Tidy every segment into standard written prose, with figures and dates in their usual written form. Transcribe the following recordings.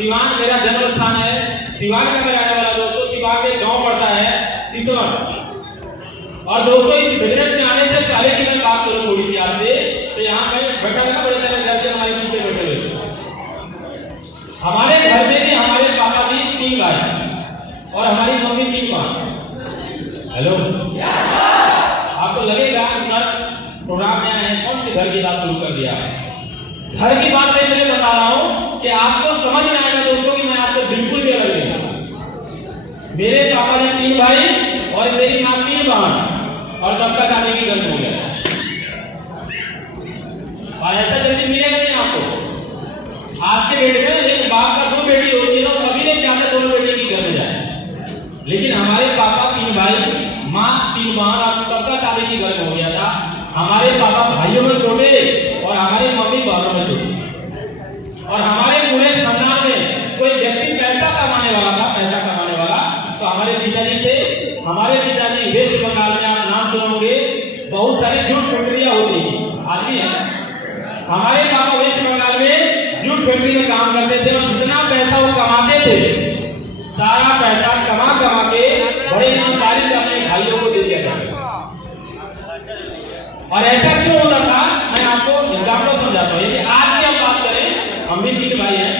सिवान मेरा जन्म स्थान है। सिवान का मैं रहने वाला दोस्तों। सिवान में गांव पड़ता है सिसवन। और दोस्तों इस बिजनेस में आने से पहले की मैं बात करूं थोड़ी सी आपसे, तो यहाँ मैं बैठा था, बड़े सारे घर हमारे पीछे बैठे हुए। हमारे घर में भी हमारे पापा जी 3 भाई और हमारी मम्मी 3 मां। हेलो, आपको लगेगा सर प्रोग्राम में आए कौन से घर की बात शुरू कर दिया। घर की बात मैं इसलिए बता रहा हूं कि आपको समझ में आएगा दोस्तों कि मैं आपसे बिल्कुल भी अलग नहीं हूं। मेरे पापा जी 3 भाई और मेरी मां 3 बहन और सबका शादी की गर्म हो गया। और ऐसा जल्दी मिलेगा नहीं आपको। आज के डेट में एक बाप का 2 बेटी होती है तो कभी नहीं चाहते दोनों बेटे की घर में जाए। लेकिन हमारे पापा 3 भाई, माँ 3 बहन और सबका शादी की गर्म हो गया था। हमारे पापा भाइयों में छोटे और हमारी मम्मी बहनों में छोटी। और हमारे पूरे खानदान में कोई व्यक्ति पैसा कमाने वाला था, पैसा कमाने वाला तो हमारे पिताजी थे। हमारे पिताजी वेस्ट बंगाल में, आप नाम सुनोगे, बहुत सारी जूट फैक्ट्रियां होती थी, आदमी है। हमारे पापा वेस्ट बंगाल में जूट फैक्ट्री में काम करते थे और जितना पैसा वो कमाते थे सारा पैसा कमा के बड़े ईमानदारी से अपने भाइयों को दे दिया करते। और ऐसा क्यों होता था मैं आपको एग्जाम्पल समझाता हूँ। यदि आज की हम बात करें, हम भी 3 भाई हैं,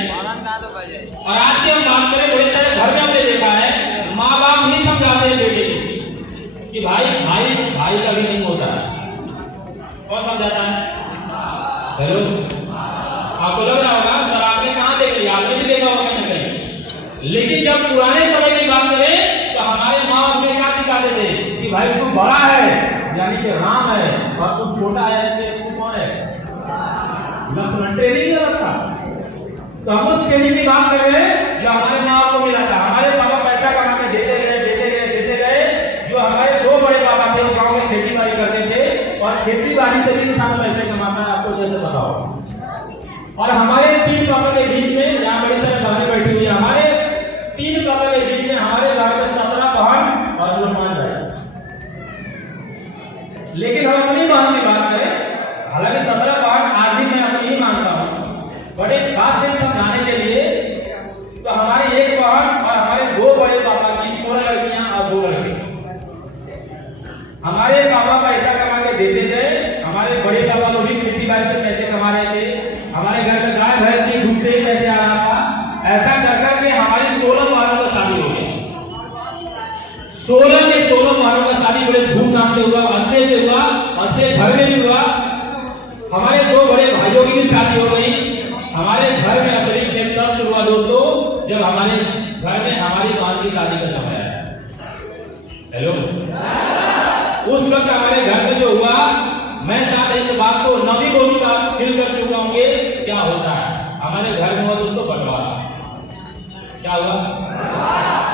और आज की हम बात करें, बड़े सारे घर में हमने देखा है माँ बाप नहीं समझाते हैं बेटे को कि भाई भाई भाई का भी नहीं होता है। कौन समझाता है? हेलो, आपको लग रहा होगा सर आपने कहाँ देख लिया, आपने भी देखा होगा कहीं कहीं। लेकिन जब पुराने समय की बात करें तो हमारे माँ बाप हमें क्या सिखाते थे कि भाई तू बड़ा है यानी कि राम है और तू छोटा है तू कौन है? लक्ष्मण। ट्रेनिंग लगता। तो हम उस ट्रेनिंग की बात कर रहे हैं जो हमारे माँ बाप को मिला था। हमारे पापा पैसा कमा के देते गए। जो हमारे 2 बड़े पापा थे वो गाँव में खेती बाड़ी करते थे और खेती बाड़ी से भी इंसान पैसे कमाता है, आपको जैसे पता हो। और हमारे 3 पापा के बीच में, यहाँ बड़ी सारी बहनें बैठी हुई है, हमारे 3 पापा के बीच में हमारे घर में 17 बहन और 2 भाई। लेकिन हम अपनी बहन की बात करें, हालांकि 17 बहन आज भी मैं अपनी ही मानता हूं, बड़े बात से समझाने के लिए तो हमारी 1 बहन और हमारे 2 बड़े पापा की 16 लड़कियां और 2 लड़के। हमारे पापा पैसा कमा के देते थे। हमारे बड़े पापा लोग भी खेती बाड़ी से पैसे कमा रहे थे। हमारे घर में गाय भैंस की दूध से ही पैसे आ रहा था। ऐसा कर करके हमारी 16 बहनों का शादी हो गई। 16 के 16 बहनों का शादी बड़े धूमधाम से हुआ, अच्छे से हुआ, अच्छे घर में भी हुआ। हमारे 2 बड़े भाइयों की भी शादी हो गई। हमारे घर में असली खेल तब शुरू हुआ दोस्तों जब हमारे घर में हमारी बहन की शादी का समय आया। हेलो, उस वक्त हमारे घर में जो हुआ, मैं शायद इस बात को न भी बोलूं तो आप फील कर चुके होंगे क्या होता है। हमारे घर में हुआ दोस्तों बंटवारा। क्या हुआ?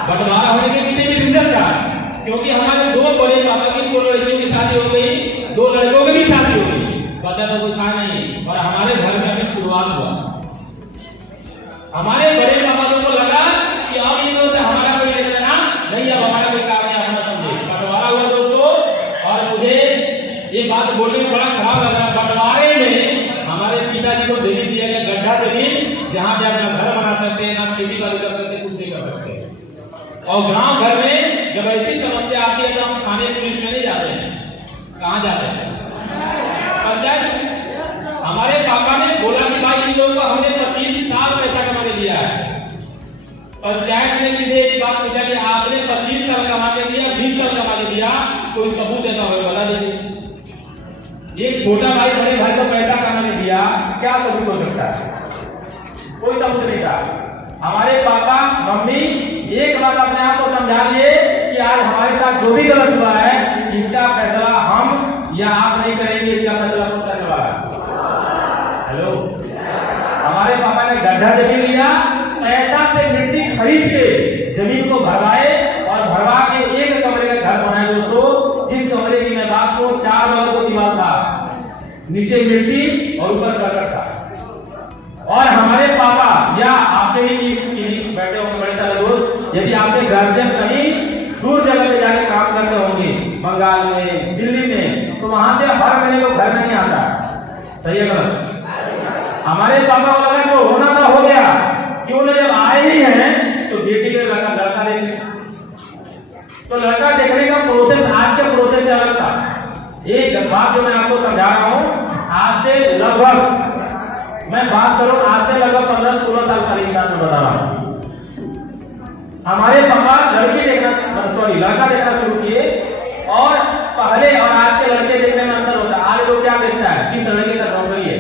बंटवारा होने के पीछे भी रीजन था, क्योंकि हमारे 2 बड़े पापा की 16 लड़कियों की शादी हो गई, 2 लड़कों की भी शादी हो गई, बचा तो कोई था नहीं। और हमारे घर में अभी शुरुआत हुआ। हमारे बड़े पापा को लगा कि अब इनमें से हमारा कोई लेना देना नहीं, अब हमारा कोई काम नहीं, अपना समझे। बंटवारा हुआ दोस्तों। और मुझे ये बात बोलने में बड़ा खराब लग रहा। बंटवारे में हमारे पिताजी को जमीन दिया गया, गड्ढा जमीन, जहां पे आप ना घर बना सकते हैं, ना खेती बाड़ी कर सकते, कुछ नहीं कर सकते। और गांव घर में जब ऐसी समस्या आती है तो हम थाने पुलिस में नहीं जाते हैं। कहां जाते हैं? पंचायत। हमारे पापा ने बोला कि भाई इन लोगों को हमने 25 साल पैसा कमा के दिया है। पंचायत ने सीधे एक बात पूछा कि आपने 25 साल कमा के दिया, 20 साल कमा के दिया, कोई सबूत देता हो बता दीजिए। एक छोटा भाई बड़े भाई को पैसा कमा के दिया, क्या सबूत हो सकता है? कोई सबूत नहीं था। हमारे पापा मम्मी एक बात अपने आप को समझा लिए कि आज हमारे साथ जो भी गलत हुआ है इसका फैसला हम या आप नहीं करेंगे, इसका फैसला कौन करने वाला है? हेलो, हमारे पापा ने गड्ढा जमीन लिया, पैसा से मिट्टी खरीद के जमीन को भरवाए और भरवा के एक कमरे का घर बनाए दोस्तों। जिस कमरे की मैं बात को 4 वालों को दीवार था, नीचे मिट्टी और ऊपर करकट था। और हमारे पापा या आपके ही बैठे होंगे बड़े सारे दोस्त, यदि आपके घर से कहीं दूर जगह पे जाके काम करते होंगे, बंगाल में, दिल्ली में, तो वहां से हर महीने को घर में नहीं आता। सही है गलत? हमारे पापा को लगा जो होना था हो गया, क्यों नहीं जब साल की बात में बता रहा हूं। हमारे पापा लड़का देखना शुरू किए और पहले और आज के लड़के देखने में अंतर होता है। आज लोग क्या देखता है, किस लड़के का नौकरी है,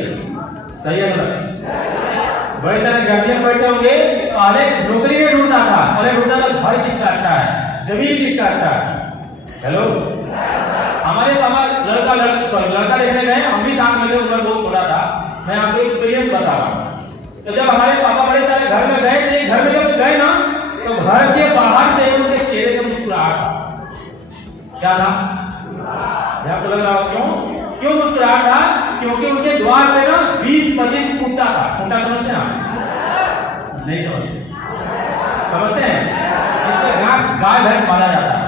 सही है गलत? बड़े सारे गार्जियन बैठे होंगे, पहले नौकरी नहीं ढूंढता था, पहले ढूंढता था घर किसका अच्छा है, जमीन किसका अच्छा है। हेलो, हमारे पापा लड़का देखने गए, हम भी साथ में थे, उम्र बहुत छोटा था, मैं आपको एक्सपीरियंस बता रहा हूँ। तो जब हमारे पापा बड़े सारे घर में गए थे, घर में जब गए ना तो घर के बाहर से उनके चेहरे पर मुस्कुराहट, क्या था? आपको लग रहा हो क्यों मुस्कुराहट था? क्योंकि उनके द्वार पे ना 20-25 खूंटा था। खूंटा समझते हैं आप? नहीं समझते हैं? इसमें घास गाय भैंस बांधा जाता है।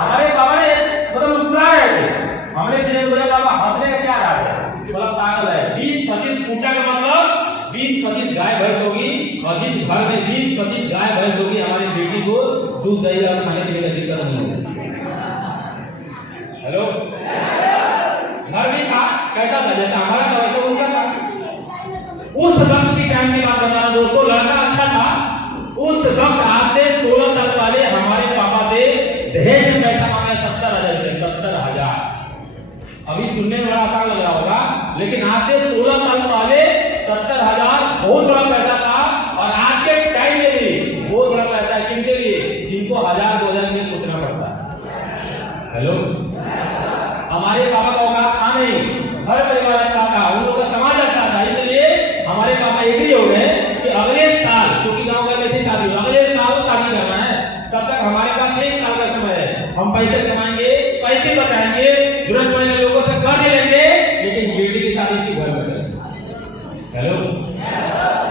हमारे पापा ने मतलब मुस्कुरा रहे थे, हमने बोला पापा हंसने का क्या राज है? बोला पागल है, 20-25 खूंटा का मतलब 20-25 गाय भैंस होगी, और जिस घर में 20-25 गाय भैंस होगी, हमारी बेटी को दूध दही और खाने पीने का दिक्कत नहीं होगी। हेलो, घर भी था, कैसा था? जैसा हमारा था वैसे उनका था। उस वक्त की टाइम की बात बता रहा दोस्तों, लड़का अच्छा था उस वक्त। आज से 16 साल पहले हमारे पापा से दहेज में पैसा मांगा 70,000 रुपए, 70,000। अभी सुनने में बड़ा आसान लग रहा होगा, लेकिन आज से 16 साल पहले 70,000 बहुत बड़ा पैसा था। और आज के टाइम में भी बहुत बड़ा पैसा है किनके लिए? जिनको 1000-2000 में सोचना पड़ता है। हेलो, हमारे पापा का औकात था नहीं, घर परिवार अच्छा था, उन लोगों का समाज अच्छा था, इसलिए हमारे पापा एग्री हो गए कि अगले साल, क्योंकि गांव घर में से शादी हो, अगले साल शादी करना है, तब तक हमारे पास 1 साल का समय है, हम पैसे कमाएंगे, पैसे बचाएंगे, जरूरत पड़ने लोगों से कर्ज लेंगे, लेकिन बेटी की शादी इसी घर में करेंगे। हेलो,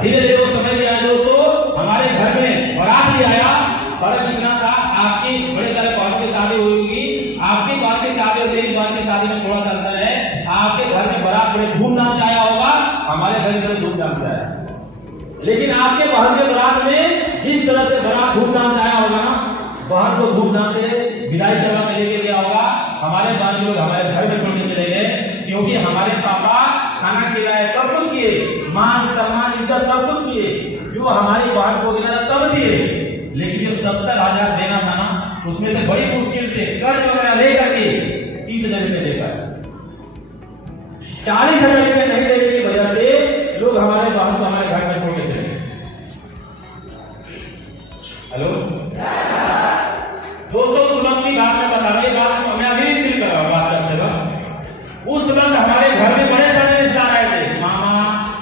धीरे धीरे वो समय भी आया दोस्तों, हमारे घर में बारात भी आया। फर्क इतना था, आपकी बड़े सारे बहनों की शादी हुई होगी, आपकी बहन की शादी और मेरी बहन की शादी में थोड़ा सा अंतर है। आपके घर में बारात बड़े धूमधाम से आया होगा, हमारे घर में धूमधाम से आया। लेकिन आपके बहन के बारात में जिस तरह से बारात धूमधाम से आया होगा ना, बहन को धूमधाम से विदाई करवा के लेके गया होगा, हमारे बाकी लोग हमारे घर में छोड़ के चले गए, क्योंकि हमारे पापा खाना खिलाए, सब कुछ किए, मान सम्मान इज्जत सब कुछ किए, जो हमारी बहन को गिना सब दिए, लेकिन जो 70,000 देना था ना, उसमें से बड़ी मुश्किल से कर्ज वगैरह लेकर के 30,000 रुपए लेकर 40,000 रुपए नहीं देने की वजह से लोग हमारे बहन को हमारे घर में छोड़ के चले। हेलो दोस्तों, उस वक्त की बात में बता रही बात मैं अभी फील कर रहा हूँ बात करते वक्त। उस वक्त हमारे घर में बड़े सारे रिश्तेदार आए थे, मामा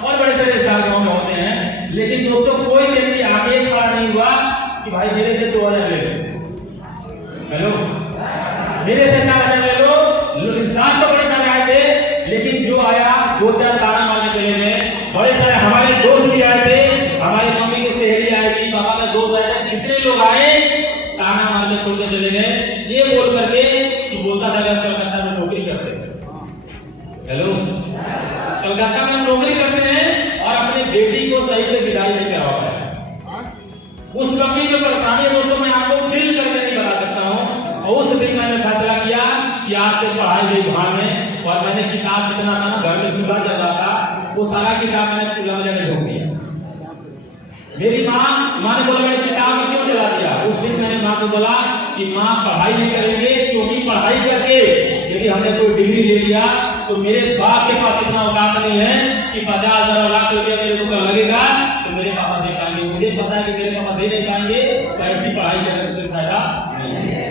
और बड़े सारे रिश्तेदार गाँव में होते हैं, लेकिन दोस्तों कोई व्यक्ति आगे खड़ा नहीं हुआ कि भाई मेरे से 2,000 ले लो। हेलो, मेरे से 4,000 ले लो। रिश्तेदार तो बड़े सारे आए थे, लेकिन जो आया 2-4 ताना मारने चले गए। बड़े सारे हमारे दोस्त भी आए थे, हमारी मम्मी की सहेली आई थी, पापा का दोस्त आए थे, कितने लोग आए, ताना मार के छोड़ के चले गए, ये बोल करके कि बोलता था कि कलकत्ता में नौकरी करते हैं। हेलो, कलकत्ता में नौकरी करते हैं और अपने बेटी को सही से विदाई नहीं करवा पाए। उस वक्त की जो परेशानी है दोस्तों, मैं आपको फील करके नहीं बता सकता हूँ। और उस दिन मैंने फैसला किया कि आज से पढ़ाई गई भाड़ में, और मैंने किताब जितना था ना, घर में चूल्हा चल रहा था, वो सारा किताब मैंने चूल्हा में जाकर ढूंढ दिया। मेरी माँ ने बोला मैंने किताब में क्यों जला दिया? उस दिन मैंने माँ को बोला कि माँ पढ़ाई नहीं करेंगे, क्योंकि पढ़ाई करके यदि हमने कोई डिग्री ले लिया तो मेरे बाप के पास इतना औकात नहीं है कि 50,000 लाख रुपया मेरे को लगेगा तो मेरे पापा दे पाएंगे। मुझे पता है कि मेरे पापा दे नहीं पाएंगे, तो ऐसी पढ़ाई करने से कोई फायदा नहीं है।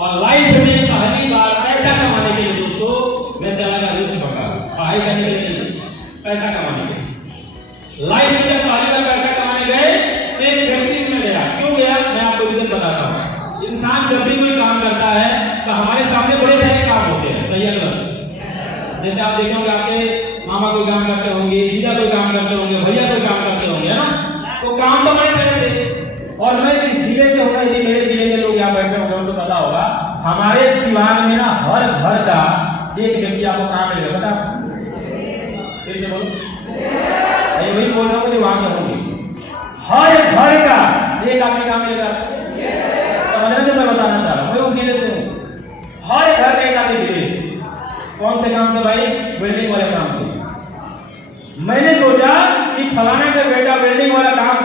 और लाइफ में पहली बार पैसा कमाने के लिए दोस्तों मैं चला गया रूस पका, पढ़ाई करने के लिए नहीं, पैसा कमाने के लिए। लाइफ में जब पहली बार पैसा कमाने गए तो एक व्यक्ति में गया। क्यों गया? मैं आपको रीजन बताता हूँ। इंसान जब भी कोई काम करता है तो हमारे सामने बड़े सारे काम होते हैं, सही है गलत? जैसे आप देखेंगे आपके मामा कोई काम करते होंगे, जीजा कोई काम करते होंगे, भैया कोई काम करते होंगे, है ना? तो काम तो बड़े सारे थे। और मैं जिस जिले से होगा, यदि मेरे जिले में लोग यहाँ बैठे होंगे उनको पता होगा, हमारे सिवान में ना हर घर का एक व्यक्ति आपको काम मिलेगा। पता फिर से बोलो, वही बोल रहा हूँ जो वहां होंगे, हर घर का एक आदमी काम मिलेगा। समझ में मैं बताना चाह रहा हूँ, मैं उस जिले से हूँ। हर घर का एक आदमी विदेश। कौन से काम से भाई? वेल्डिंग वाले काम से। मैंने सोचा कि फलाने का बेटा वेल्डिंग वाला काम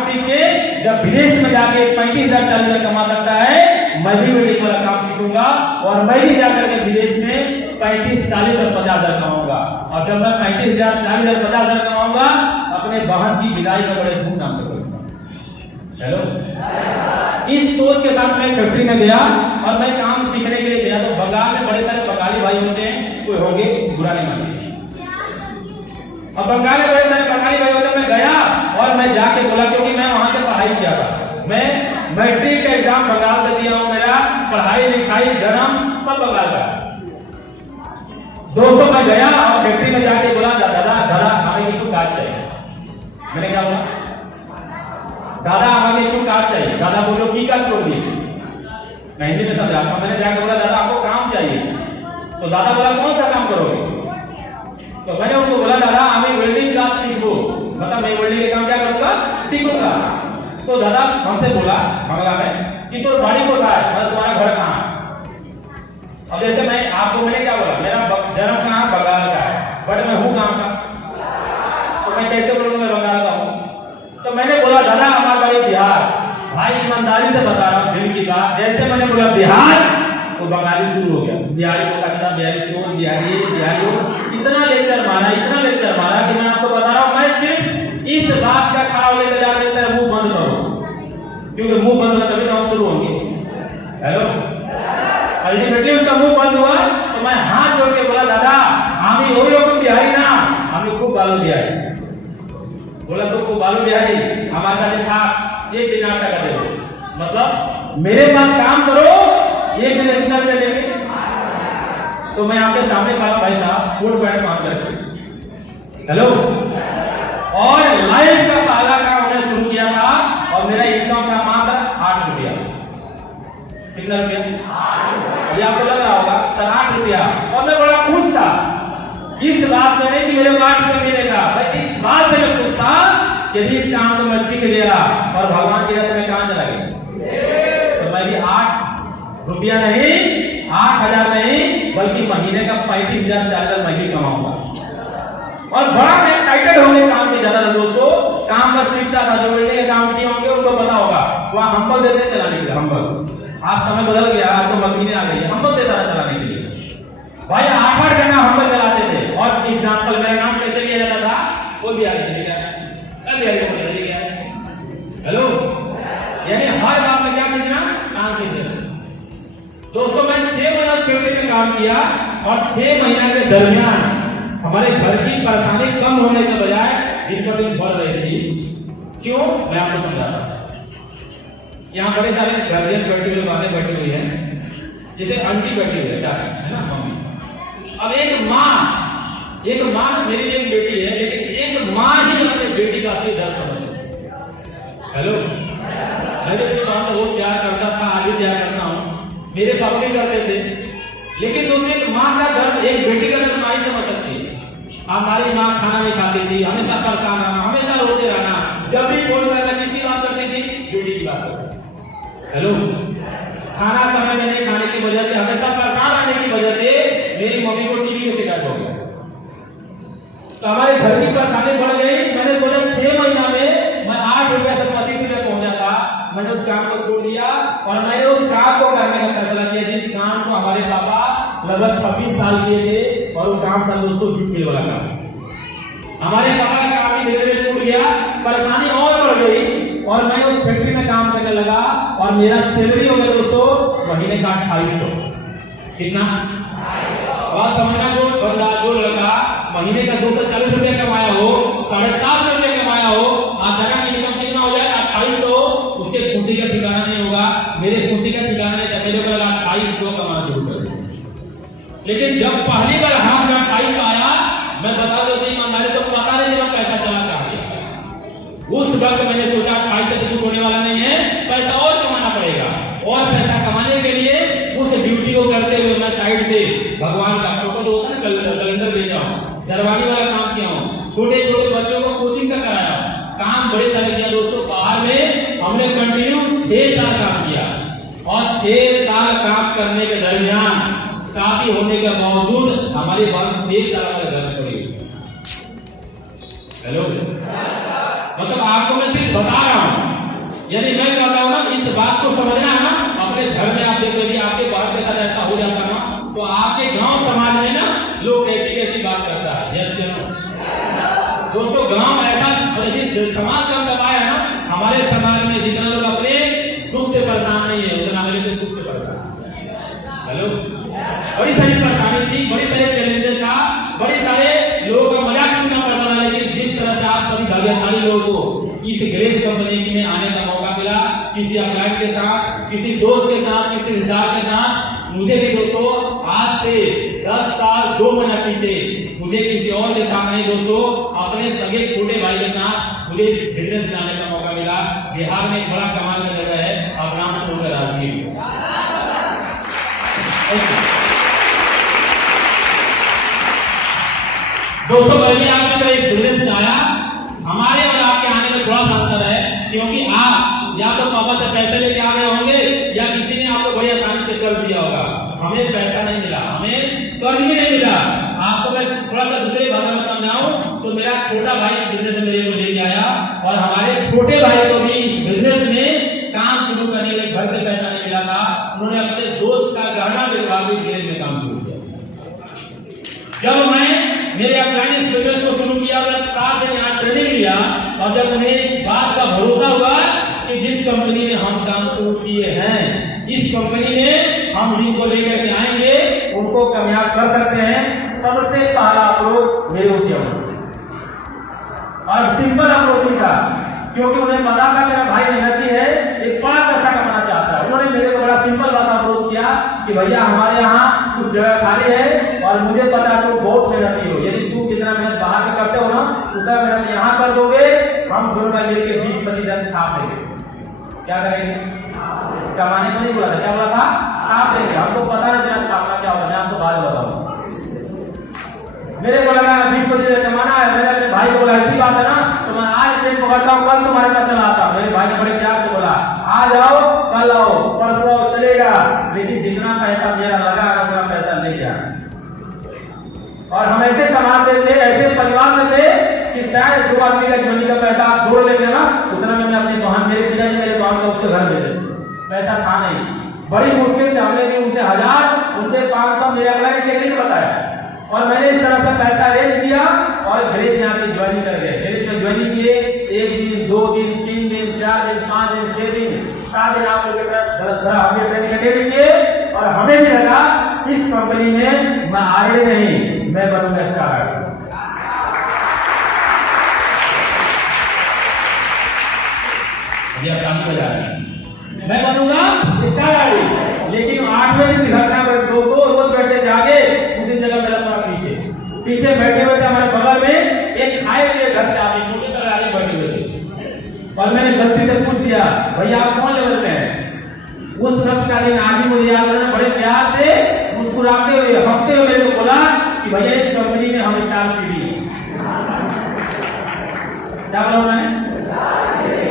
जब विदेश में जाके 35,000 40,000 कमा सकता है, मैं भी वेल्डिंग वाला काम सीखूंगा और मैं भी जाकर के विदेश में 35, 40 और 50,000 कमाऊंगा। और जब मैं 35,000 40 और 50,000 कमाऊंगा, अपने बहन की विदाई का बड़े धूमधाम से करूंगा। हेलो, इस सोच के साथ मैं फैक्ट्री में गया और मैं काम सीखने के लिए गया। तो बंगाल में बड़े सारे बंगाली भाई होते हैं, कोई होंगे, बुरा नहीं मानिए। और बंगाल में बड़े सारे बंगाली भाई होते हैं, मैं गया और मैं जाके बोला, क्योंकि मैं वहां से पढ़ाई किया था, मैं मैट्रिक का एग्जाम बंगाल से दिया हूं, मेरा पढ़ाई लिखाई जन्म सब बंगाल का। दोस्तों मैं गया और फैक्ट्री में जाके बोला, दादा हमें इनको काट चाहिए। मैंने क्या बोला, दादा हमें इनको काट चाहिए। दादा बोलो की काट छोड़ दिए, मैं हिंदी में समझाता हूं। मैंने जाकर बोला, दादा आपको काम चाहिए। तो दादा बोला, कौन सा काम करोगे? तो मैंने उनको बोला, दादा हमें वेल्डिंग क्लास सीखो, मतलब मैं वेल्डिंग के काम क्या करूंगा, सीखूंगा। तो दादा हमसे बोला बंगला में कि तो बाड़ी को है, मतलब तुम्हारा घर कहाँ है? अब जैसे मैं आपको मैंने क्या बोला, मेरा जन्म कहाँ, बंगाल का है, बट मैं हूँ कहाँ का, तो मैं कैसे बोलूंगा मैं बंगाल का हूँ? तो मैंने बोला, दादा हमारा बाड़ी बिहार। भाई ईमानदारी से बता रहा हूँ दिल की बात, जैसे मैंने बोला बिहार तो बंगाली शुरू हो गया। बिहारी को कटना, बिहारी चोर, बिहारी बिहारी, इतना लेक्चर मारा कि मैं आपको बता रहा हूँ, मैं सिर्फ इस बात का खाव लेकर जा देता है, मुंह बंद करो, क्योंकि मुंह बंद होगा तभी काम शुरू होंगे। हेलो, अल्टीमेटली उसका मुंह बंद हुआ तो मैं हाथ जोड़ के बोला, दादा हम ही वही लोग बिहारी ना, हम खूब बालू बिहारी। बोला तो खूब बालू बिहारी हमारे साथ था, एक दिन आता कर दे, मतलब मेरे पास काम करो, एक दिन इतना रुपया देंगे। तो मैं आपके सामने खड़ा भाई साहब, कोट पैंट पहन करके, हेलो, और लाइफ का पहला काम मैंने शुरू किया था और मेरा इनकम का मात्र 8 रुपया। कितना रुपया? अभी आपको लग रहा होगा सर 8 रुपया, और मैं बड़ा खुश था इस बात से नहीं कि मेरे को 8 रुपया मिलेगा, मैं इस बात से मैं खुश था कि इस काम को मैं सीख लिया और भगवान की रस्ते में कहां चला गया। तो मैं भी 8 रुपया नहीं, 8,000 नहीं, बल्कि महीने का 35,000 40,000 मैं भी कमाऊंगा। और बड़ा मैं एक्साइटेड होंगे काम के ज्यादा दोस्तों, काम बस सीखता था। जो वेल्डिंग काम किए होंगे उनको पता होगा, वहां हम्बल देते चलाने के लिए, हम्बल। आज समय बदल गया, आज तो मशीनें आ गई है, हम्बल देता था चलाने के लिए। भाई 8 घंटा हम्बल चलाते थे। और एग्जाम्पल मेरा नाम कैसे लिया जाता था, वो भी आगे चले गया, हेलो, यानी हर काम में क्या पूछना, काम कैसे। दोस्तों मैं 6 महीना फैक्ट्री में काम किया और 6 महीना के दरमियान हमारे घर की परेशानी कम होने के बजाय दिन पर दिन बढ़ रही थी। क्यों, मैं आपको समझाता हूं। यहाँ बड़े सारे गार्जियन बैठे हुए, बातें बैठी हुई है, जैसे आंटी बैठी हुई है, चाची है ना, मम्मी। अब एक माँ मेरी एक बेटी है, लेकिन एक माँ ही अपने बेटी का असली दर्द समझे। हेलो, मैं भी अपनी माँ को बहुत प्यार करता था, आज भी प्यार करता हूँ, मेरे पापा भी करते थे, लेकिन तुम एक माँ का दर्द, एक बेटी का दर्द नहीं समझ सकती। हमारी माँ खाना नहीं खाती थी, हमेशा परेशान रहना, हमेशा रोते रहना, जब भी फोन करना किसी बात करती थी, बेटी की बात करती। हेलो, खाना समय में नहीं खाने की वजह से, हमेशा परेशान रहने की वजह से मेरी मम्मी को टीबी का शिकायत हो गया। तो हमारे घर की परेशानी बढ़ गई। मैंने सोचा 6 महीना में मैं 8 रुपया से 25 रुपया पहुंचा था। मैंने उस काम को छोड़ दिया और मैंने उस काम को करने का फैसला किया जिस काम को हमारे पापा लगभग 26 साल किए थे, और वो काम था दोस्तों जूते वाला काम। हमारे पापा का काम भी धीरे धीरे छूट गया, परेशानी और बढ़ गई और मैं उस फैक्ट्री में काम करने लगा और मेरा सैलरी हो गया दोस्तों महीने का 2800। कितना? और समझना, जो लड़का महीने का 240 रुपया कमाया हो, 750 रुपया कमाया हो, अचानक इनकम कितना हो जाए 2800, उसके खुशी का ठिकाना नहीं होगा। मेरे खुशी का ठिकाना नहीं था, मेरे को लगा 2800 कमाना शुरू कर दिया। लेकिन जब पहली बार हाथ में 2800 आया, मैं बता दो सही ईमानदारी से, पता नहीं चला पैसा चला कहां गया। उस वक्त मैंने सोचा 2800 से कुछ होने वाला नहीं है, पैसा और कमाना पड़ेगा। और पैसा कमाने के लिए उस ड्यूटी को करते हुए मैं साइड से भगवान का फोटो जो होता है कैलेंडर बेचा हूं, दरवानी वाला काम किया हूं, छोटे छोटे बच्चों को कोचिंग का कराया, काम बड़े सारे किया दोस्तों। बाहर में हमने कंटिन्यू 6 साल काम किया और 6 साल काम करने के दरमियान शादी होने के बावजूद हमारी बात 6 साल में घर पड़ी। हेलो, मतलब आपको मैं सिर्फ बता रहा हूं, यदि मैं कहता हूँ ना इस बात को समझना है ना, अपने घर में आप देखो यदि आपके बाहर के साथ ऐसा हो जाता ना, तो आपके गांव समाज में ना लोग कैसी कैसी बात करता है। दोस्तों गांव ऐसा समाज का दबाया है ना, हमारे समाज में जितना लोग अपने दुख से परेशान नहीं है उतना मेरे सुख से परेशान। हेलो, बड़ी सारी परेशानी थी, बड़ी सारे चैलेंजेस था, बड़ी सारे लोगों का मजाक सुनना पड़ता था, लेकिन जिस तरह से आप सभी भाग्यशाली लोगों को इस ग्रेट कंपनी में आने का मौका मिला, किसी अपलाइन के साथ, किसी दोस्त के साथ, किसी रिश्तेदार के साथ, मुझे भी दोस्तों आज से 10 साल 2 महीना पीछे मुझे किसी और के साथ नहीं दोस्तों, अपने सगे छोटे भाई के साथ मुझे इस बिजनेस में आने का मौका मिला। बिहार में एक बड़ा कमाल का जगह है, अब नाम सुनकर राजगीर। दोस्तों मैं आपके तरह इस बिजनेस में आया, हमारे और आपके आने में थोड़ा सा अंतर है, क्योंकि आप या तो पापा से पैसे लेके आ गए होंगे या किसी ने आपको बड़ी आसानी से कर्ज दिया होगा। हमें पैसा नहीं मिला, हमें कर्ज भी नहीं मिला। आपको मैं थोड़ा सा दूसरे भाषा में समझाऊं तो मेरा छोटा भाई इस बिजनेस में मेरे को लेके आया और हमारे छोटे भाई को भी इस बिजनेस में काम शुरू करने के लिए घर से पैसा नहीं मिला था। उन्होंने अपने दोस्त का गहना गिरवा के गैरेज में काम शुरू किया। जब मैं मेरे अपलाइन बिजनेस को शुरू किया, 7 दिन यहाँ ट्रेनिंग लिया और जब उन्हें इस बात का भरोसा हुआ कि जिस कंपनी में हम काम शुरू किए हैं, इस कंपनी में हम जिनको लेकर के आएंगे उनको कामयाब कर सकते हैं, सबसे पहला अप्रोच मेरे उद्यम और सिंपल अप्रोच था, क्योंकि उन्हें पता था मेरा भाई मेहनती है, एक बड़ा पैसा कमाना चाहता है। उन्होंने मेरे को बड़ा सिंपल बात अप्रोच किया कि भैया हमारे यहाँ कुछ जगह खाली है और मुझे पता है तुम बहुत मेहनती हो, यदि तुम जितना मेहनत बाहर में करते हो ना उतना मेहनत यहाँ कर दोगे, हम दोनों का लेके 20% छाप देंगे। क्या करेंगे? कमाने को नहीं बोला था, क्या बोला था? छाप देंगे। हमको पता नहीं चला छापना क्या होगा, मैं आपको बात बताऊँ। मेरे को लगा 20% कमाना है, मैंने अपने भाई को बोला ऐसी बात है ना तो मैं आज ट्रेन पकड़ता हूँ, कल तुम्हारे पास चला आता हूँ। मेरे भाई ने बड़े प्यार से बोला आ जाओ, कल आओ, परसों आओ, चलेगा, लेकिन जितना पैसा मेरा लगा उतना पैसा ले जा। और हम ऐसे समाज से थे, ऐसे परिवार में थे कि शायद 2 आदमी का जमीन का पैसा आप जोड़ लेते ना, उतना में मैं अपनी बहन, मेरे पिताजी मेरे बहन का उसके घर भेजे, पैसा था नहीं। बड़ी मुश्किल से हमने भी उनसे 1000, उनसे 500 मेरे अपना टेक्निक बताया और मैंने इस तरह से पैसा रेंज किया और गैरेज में आके ज्वाइनिंग कर गए। गैरेज में ज्वाइनिंग किए, 1 दिन 2 दिन 3 दिन 4 दिन 5 दिन 6 दिन 7 दिन आप हमें ट्रेनिंग के लिए, और हमें भी लगा इस कंपनी में मैं आगे नहीं, मैं बनूंगा स्टार। मैं बनूंगा स्टार। लेकिन 8वें दिन की घटना पर रोज बैठे जागे उसी जगह मेरा थोड़ा पीछे बैठे हुए थे, हमारे बगल में एक खाए हुए घर से आदमी छोटे तरह बैठे हुए थे और मैंने गलती से पूछ दिया भैया आप कौन लेवल में हैं? उस तत्कालीन आदमी मुझे याद है, बड़े प्यार से मुस्कुराते हुए हंसते हुए मेरे को बोला कि भैया इस कंपनी में हम स्टार सीढ़ी है। क्या बोला मैंने?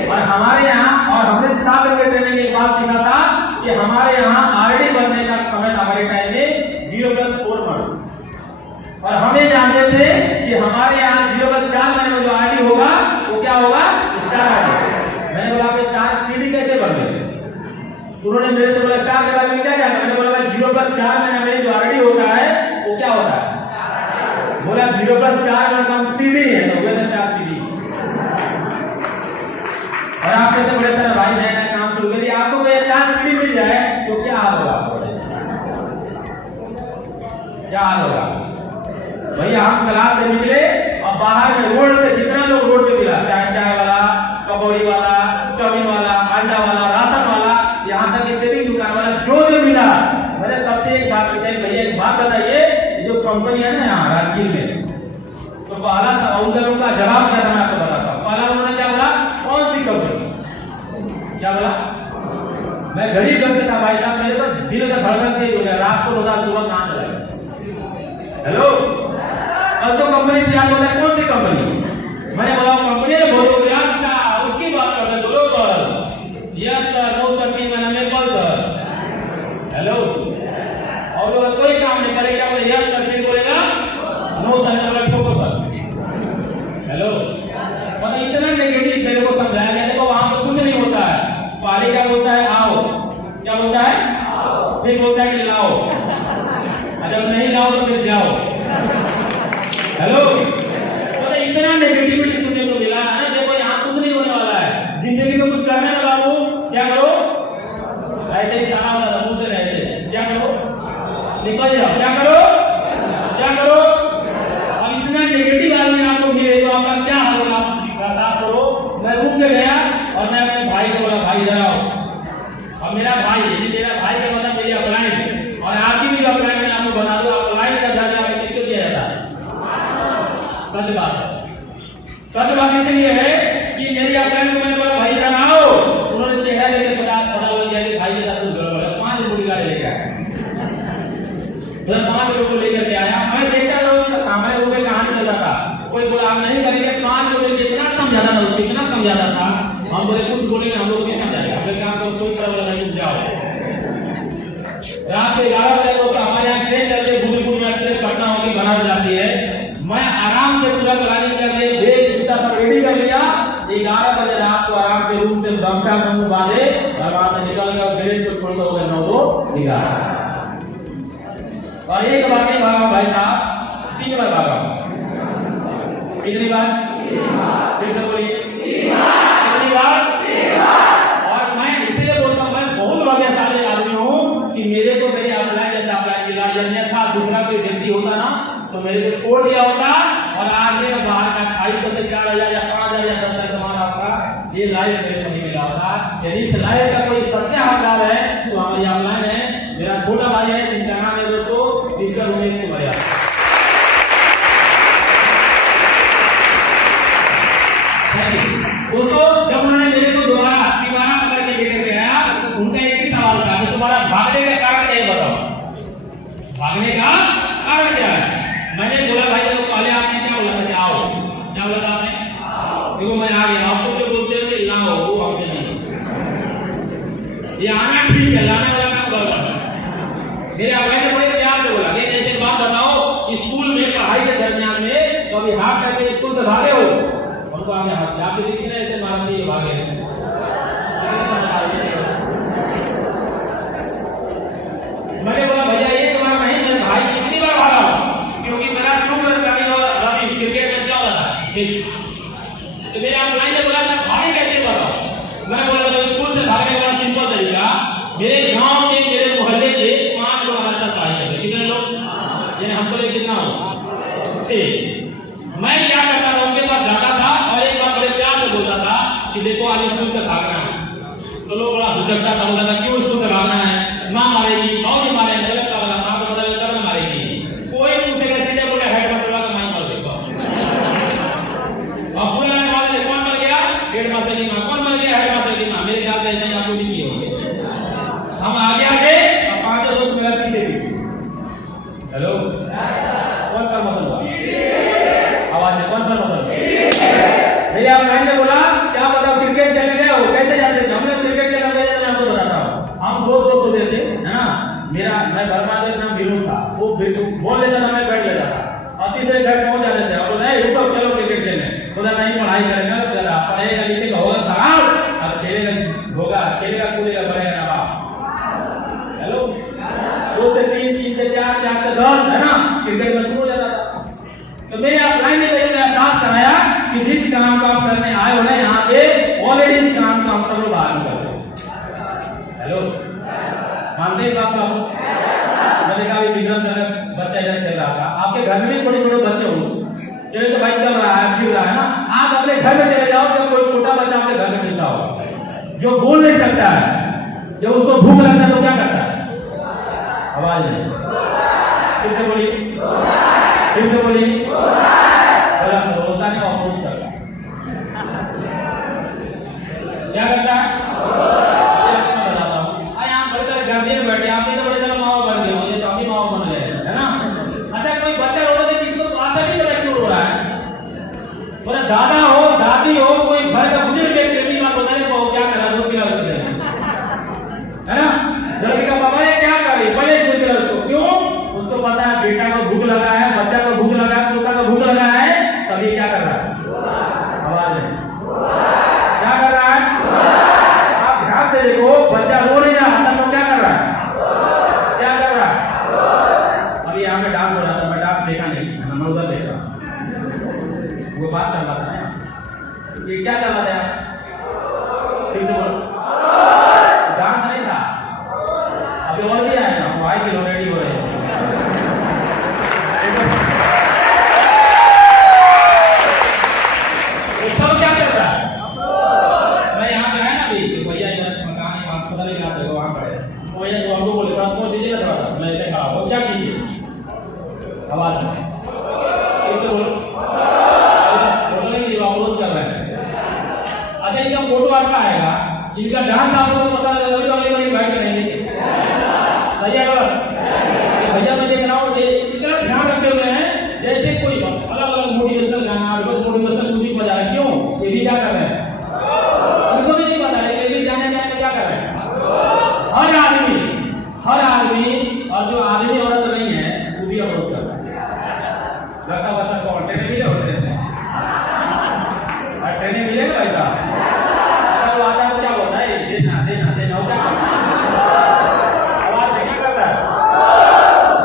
और हमारे यहाँ और हमने 7 दिन के ट्रेनिंग एक बात सीखा था कि हमारे यहाँ आरडी बनने का समय हमारे टाइम में 0+4 मंथ, और हमें जानते थे कि हमारे यहाँ 0+4 महीने में जो आरडी होगा वो क्या होगा? Star RD. मैंने बोला स्टार सीढ़ी कैसे बन गए? उन्होंने मेरे से बोला स्टार के बारे में क्या जाना? मैंने बोला 0+4 महीने में जो आरडी होता है वो क्या होता है? बोला 0+4 में हम सीढ़ी है, तो वह स्टार सीढ़ी। और आप जैसे बड़े सारे भाई नए नए काम शुरू करिए, आपको कोई स्टार सीढ़ी मिल जाए तो क्या हाल होगा? क्या हाल होगा? भैया हम क्लास से निकले और बाहर में रोड पे जितना लोग रोड पे मिला, चाय वाला, पकौड़ी वाला, चाउमीन वाला, अंडा वाला, राशन वाला, यहाँ तक सेविंग दुकान वाला, जो भी मिला, मैंने सबसे एक बात पूछा भैया एक बात बताइए, जो कंपनी है ना यहाँ राजगीर में, तो पहला उनका जवाब क्या था मैं आपको बताता हूँ। पहला उन्होंने क्या बोला? कौन सी कंपनी? क्या बोला? मैं गरीब घर से था भाई साहब, मेरे तो दिल का धड़कन तेज हो गया, रात को रोजा सुबह कहाँ चला गया। हेलो, और जो कंपनी तैयार होता है कौन सी कंपनी? मैंने बोला कंपनी है बहुत हो गया, अच्छा उसकी बात कर रहे बोलो sir. Yes sir, no company मैंने में कॉल सर। हेलो, और वो कोई काम नहीं करे, क्या बोले? यस सर, फिर बोलेगा नो सर, मैं ठोको सर। हेलो, मतलब इतना नेगेटिव मेरे को समझाया गया, देखो वहां तो कुछ नहीं होता है, जब नहीं लाओ तो फिर जाओ। हेलो, तो इतना नेगेटिविटी सुनने को मिला है। देखो यहाँ कुछ नहीं होने वाला है, जिंदगी में कुछ करना है बाबू, क्या करो? ऐसे ही सारा होता था, मुंह से रहते क्या करो? निकल जाओ, क्या करो? क्या करो? अब इतना नेगेटिव आदमी आपको मिले तो आपका क्या हाल होगा? साफ करो। मैं रूम से गया और मैं अपने भाई को बोला, भाई इधर आओ। और मेरा भाई, मेरा भाई का मतलब मेरी अपलाइन, और आपकी भी अपलाइन में आपको बता दो, अपलाइन का दर्जा किसको दिया जाता है? सच बात, सच बात इसलिए है कि मेरी अपलाइन को मैंने बोला भाई इधर आओ, उन्होंने चेहरा लेकर पता लग गया कि भाई के साथ कुछ गड़बड़ है। 5 बुरी गाड़ी लेके आया, 5 लोगों को लेकर के आया। मैं देखता रहा, मैं रूम में कहानी चल रहा था, कोई बोला आप नहीं करेंगे। 5 लोगों को कितना समझाता था, उसको कितना समझाता था। हम बोले कुछ बोलेंगे, हम लोग क्या समझाएगा? हमें काम को कोई प्रॉब्लम नहीं, जाओ। रात के 11 बजे को हमारे यहाँ ट्रेन चलती है, भूलपुर में ट्रेन पटना होकर बनारस जाती है। मैं आराम से पूरा प्लानिंग करके बैग जूता सब रेडी कर लिया। 11 बजे रात को आराम से रूम से गमछा में मुंह बांधे और वहां से निकल गया, ब्रेक को छोड़ कर 9 तो 11। और एक बार नहीं भागा भाई साहब, 3 बार भागा। कितनी बार? फिर से बोलिए, कितनी बार? और मैं इसलिए बोलता हूँ, मैं बहुत भाग्यशाली आदमी हूँ कि मेरे को मेरी अपलाइन जैसे अपलाइन मिला। अन्यथा दूसरा कोई व्यक्ति होता ना तो मेरे को छोड़ दिया होता और आगे का बाहर का 250 से 4000 या 5000 या 10,000 सामान आपका ये लाइव मेरे को नहीं मिला होता। यदि इस लाइव का कोई सच्चा हकदार है तो हमारी अपलाइन है। मेरा छोटा भाई है जिनका नाम है दोस्तों मिस्टर उमेश कुमार। दोस्तों जब उन्होंने मेरे को दोबारा पकड़ के लेकर गया, उनका एक ही सवाल था कि तुम्हारा भागने का कारण क्या है, बताओ भागने का कारण क्या है? मैंने बोला भाई तो पहले आपने क्या बोला था? आओ। क्या बोला था आपने? देखो मैं आ गया। आपको जो बोलते हो कि लाओ, वो हमने नहीं। ये आना ठीक है, लाने वाला काम गलत है। मेरे आप ने बड़े प्यार से बोला कि ऐसे बात बताओ, स्कूल में पढ़ाई के दरमियान में कभी हाथ करके स्कूल से भागे हो? उनको आगे हाथ आप देखिए ना, ऐसे मारती है भागे। मैंने बोला भैया एक बार नहीं, मेरे भाई कितनी बार भागा, क्योंकि मेरा शुरू रवि और रवि क्रिकेट में क्या होता था। तो मेरे अपलाइन ने बोला था भाई कैसे बताओ? मैं बोला तो स्कूल से भागने का सिंपल तरीका, मेरे गांव के मेरे मोहल्ले के 5 लोग हमारे साथ पढ़ाई करते। कितने लोग? यानी हमको लेकर कितना हो? 6। मैं क्या करता था, उनके पास जाता था और एक बार बड़े प्यार से बोलता था कि देखो आज स्कूल से भागना है। तो लोग बड़ा हुचकता था, बोलता था क्यों स्कूल से भागना है? माँ मारेगी, बाबू मारेगी, गलत का वाला माँ तो बदल कर मारेगी। कोई पूछेगा सीधे बोले हेड मास्टर वाला माई मर गई। अब पूरा वाले कौन मर गया? हेड मास्टर की माँ। कौन मर गया? हेड मास्टर की माँ। मेरे ख्याल से ऐसे आपको नहीं किए होंगे। हम आगे आगे और 5 दोस्त मेरा पीछे भी। हेलो, कौन का मतलब हुआ? आवाज है, कौन सा मतलब? मेरे आप मैंने बोला क्या पता क्रिकेट खेलने गए हो, कैसे जाते थे? हमने क्रिकेट खेलने गए थे, मैं आपको बताता हूँ। हम 2 दोस्त होते थे ना, मेरा मैं बर्मा का नाम विनोद था, वो बोल लेता था, मैं बैठ लेता था और तीसरे घर पहुंच जाते थे। बोला रुको चलो क्रिकेट खेलने। बोला नहीं पढ़ाई करेंगे, पढ़ेगा लिखेगा होगा खराब, अब खेलेगा होगा, खेलेगा कूदेगा बढ़ेगा ना बाप। हेलो, 2 से 3, 3 से 4, 4 से 10 है ना, क्रिकेट में शुरू हो जाता था। तो मेरे अपलाइन ने मुझे एहसास कराया कि जिस काम को आप करने आए हो ना यहाँ पे, ऑलरेडी इस काम को हम सब लोग बाहर कर रहे हैं। हेलो, मानते इस बात को? मैंने कहा विक्रम सर बच्चा इधर खेल रहा था, आपके घर में भी छोटे छोटे बच्चे हो, चले तो भाई चल रहा है, फिर रहा है ना। आप अपने घर में चले जाओ, जब कोई छोटा बच्चा आपके घर में मिलता हो जो बोल नहीं सकता है, जब उसको भूख लगता है तो क्या करता है? आवाज नहीं, फिर से बोलिए, फिर से बोलिए। होता नहीं, अप्रोच करता क्या करता है? बताता हूँ। यहाँ बड़े सारे गार्जियन बैठे, आप भी तो बड़े सारे माँ बन गए, मुझे तो अभी माँ बन गए है ना। अच्छा कोई बच्चा रो रहा है, किसको आशा नहीं पड़ा क्यों रो रहा है? बोला दादा हो दादी हो, कोई घर का बुजुर्ग व्यक्ति बात होता है, वो क्या करा दो पिला है ना। लड़के का बाबा ये क्या करे, पहले दूध पिला उसको। क्यों? उसको पता है बेटा को भूख लगा है, बच्चा को भूख लगा है, छोटा को भूख लगा जिनका डांस आपको पसंद है वही अगले बार इनवाइट करेंगे। सही है बात? भैया मैं देख रहा हूँ इतना ध्यान रखते हुए हैं जैसे कोई अलग अलग मोटिवेशनल गाना मोटिवेशनल म्यूजिक बजा रहे। क्यों? ये भी क्या कर रहे हैं? उनको भी नहीं पता है ये भी जाने क्या कर रहे हैं। हर आदमी और जो आदमी औरत नहीं है वो भी अप्रोच कर रहा है। लड़का बच्चा को ट्रेनिंग मिले और ट्रेनिंग मिलेगा भाई साहब। अगर वो आता है तो क्या होता है? देना क्या आवाज क्या करता है?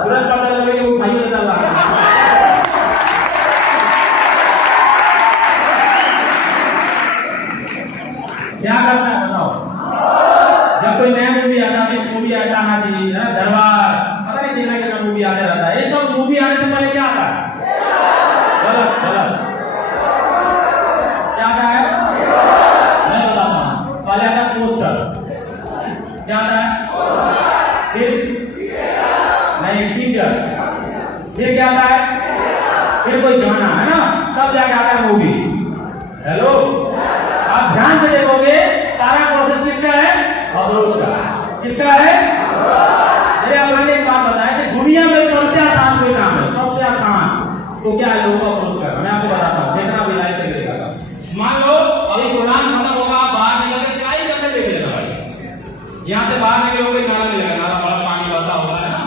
तुरंत पता लगे कि वो भाई बता रहा है। क्या करना है बताओ? जब कोई नया मूवी आता है जी दरबार पता नहीं देखना क्या मूवी आते रहता है। ये सब मूवी आने से पहले क्या आता है? गलत क्या आता है? मैं बताता हूँ। पहले आता है पोस्टर। क्या आता है? फिर नहीं टीचर। फिर क्या आता है? फिर कोई गाना है ना, तब जाके आता है मूवी। हेलो, आप ध्यान से देखोगे सारा प्रोसेस किसका है? अप्रोच का। किसका है? अरे आपने एक बात बताया कि दुनिया में सबसे आसान कोई काम है, सबसे आसान तो क्या है? लोगों को अप्रोच करना। मैं आपको बताता हूँ, देखना भी लाइव करके देखा। मान लो अभी प्रोग्राम खत्म होगा, आप बाहर निकल कर क्या ही करते देख लेना भाई। यहाँ से बाहर निकले कोई नाला मिलेगा, नाला बड़ा पानी बहता होगा है ना,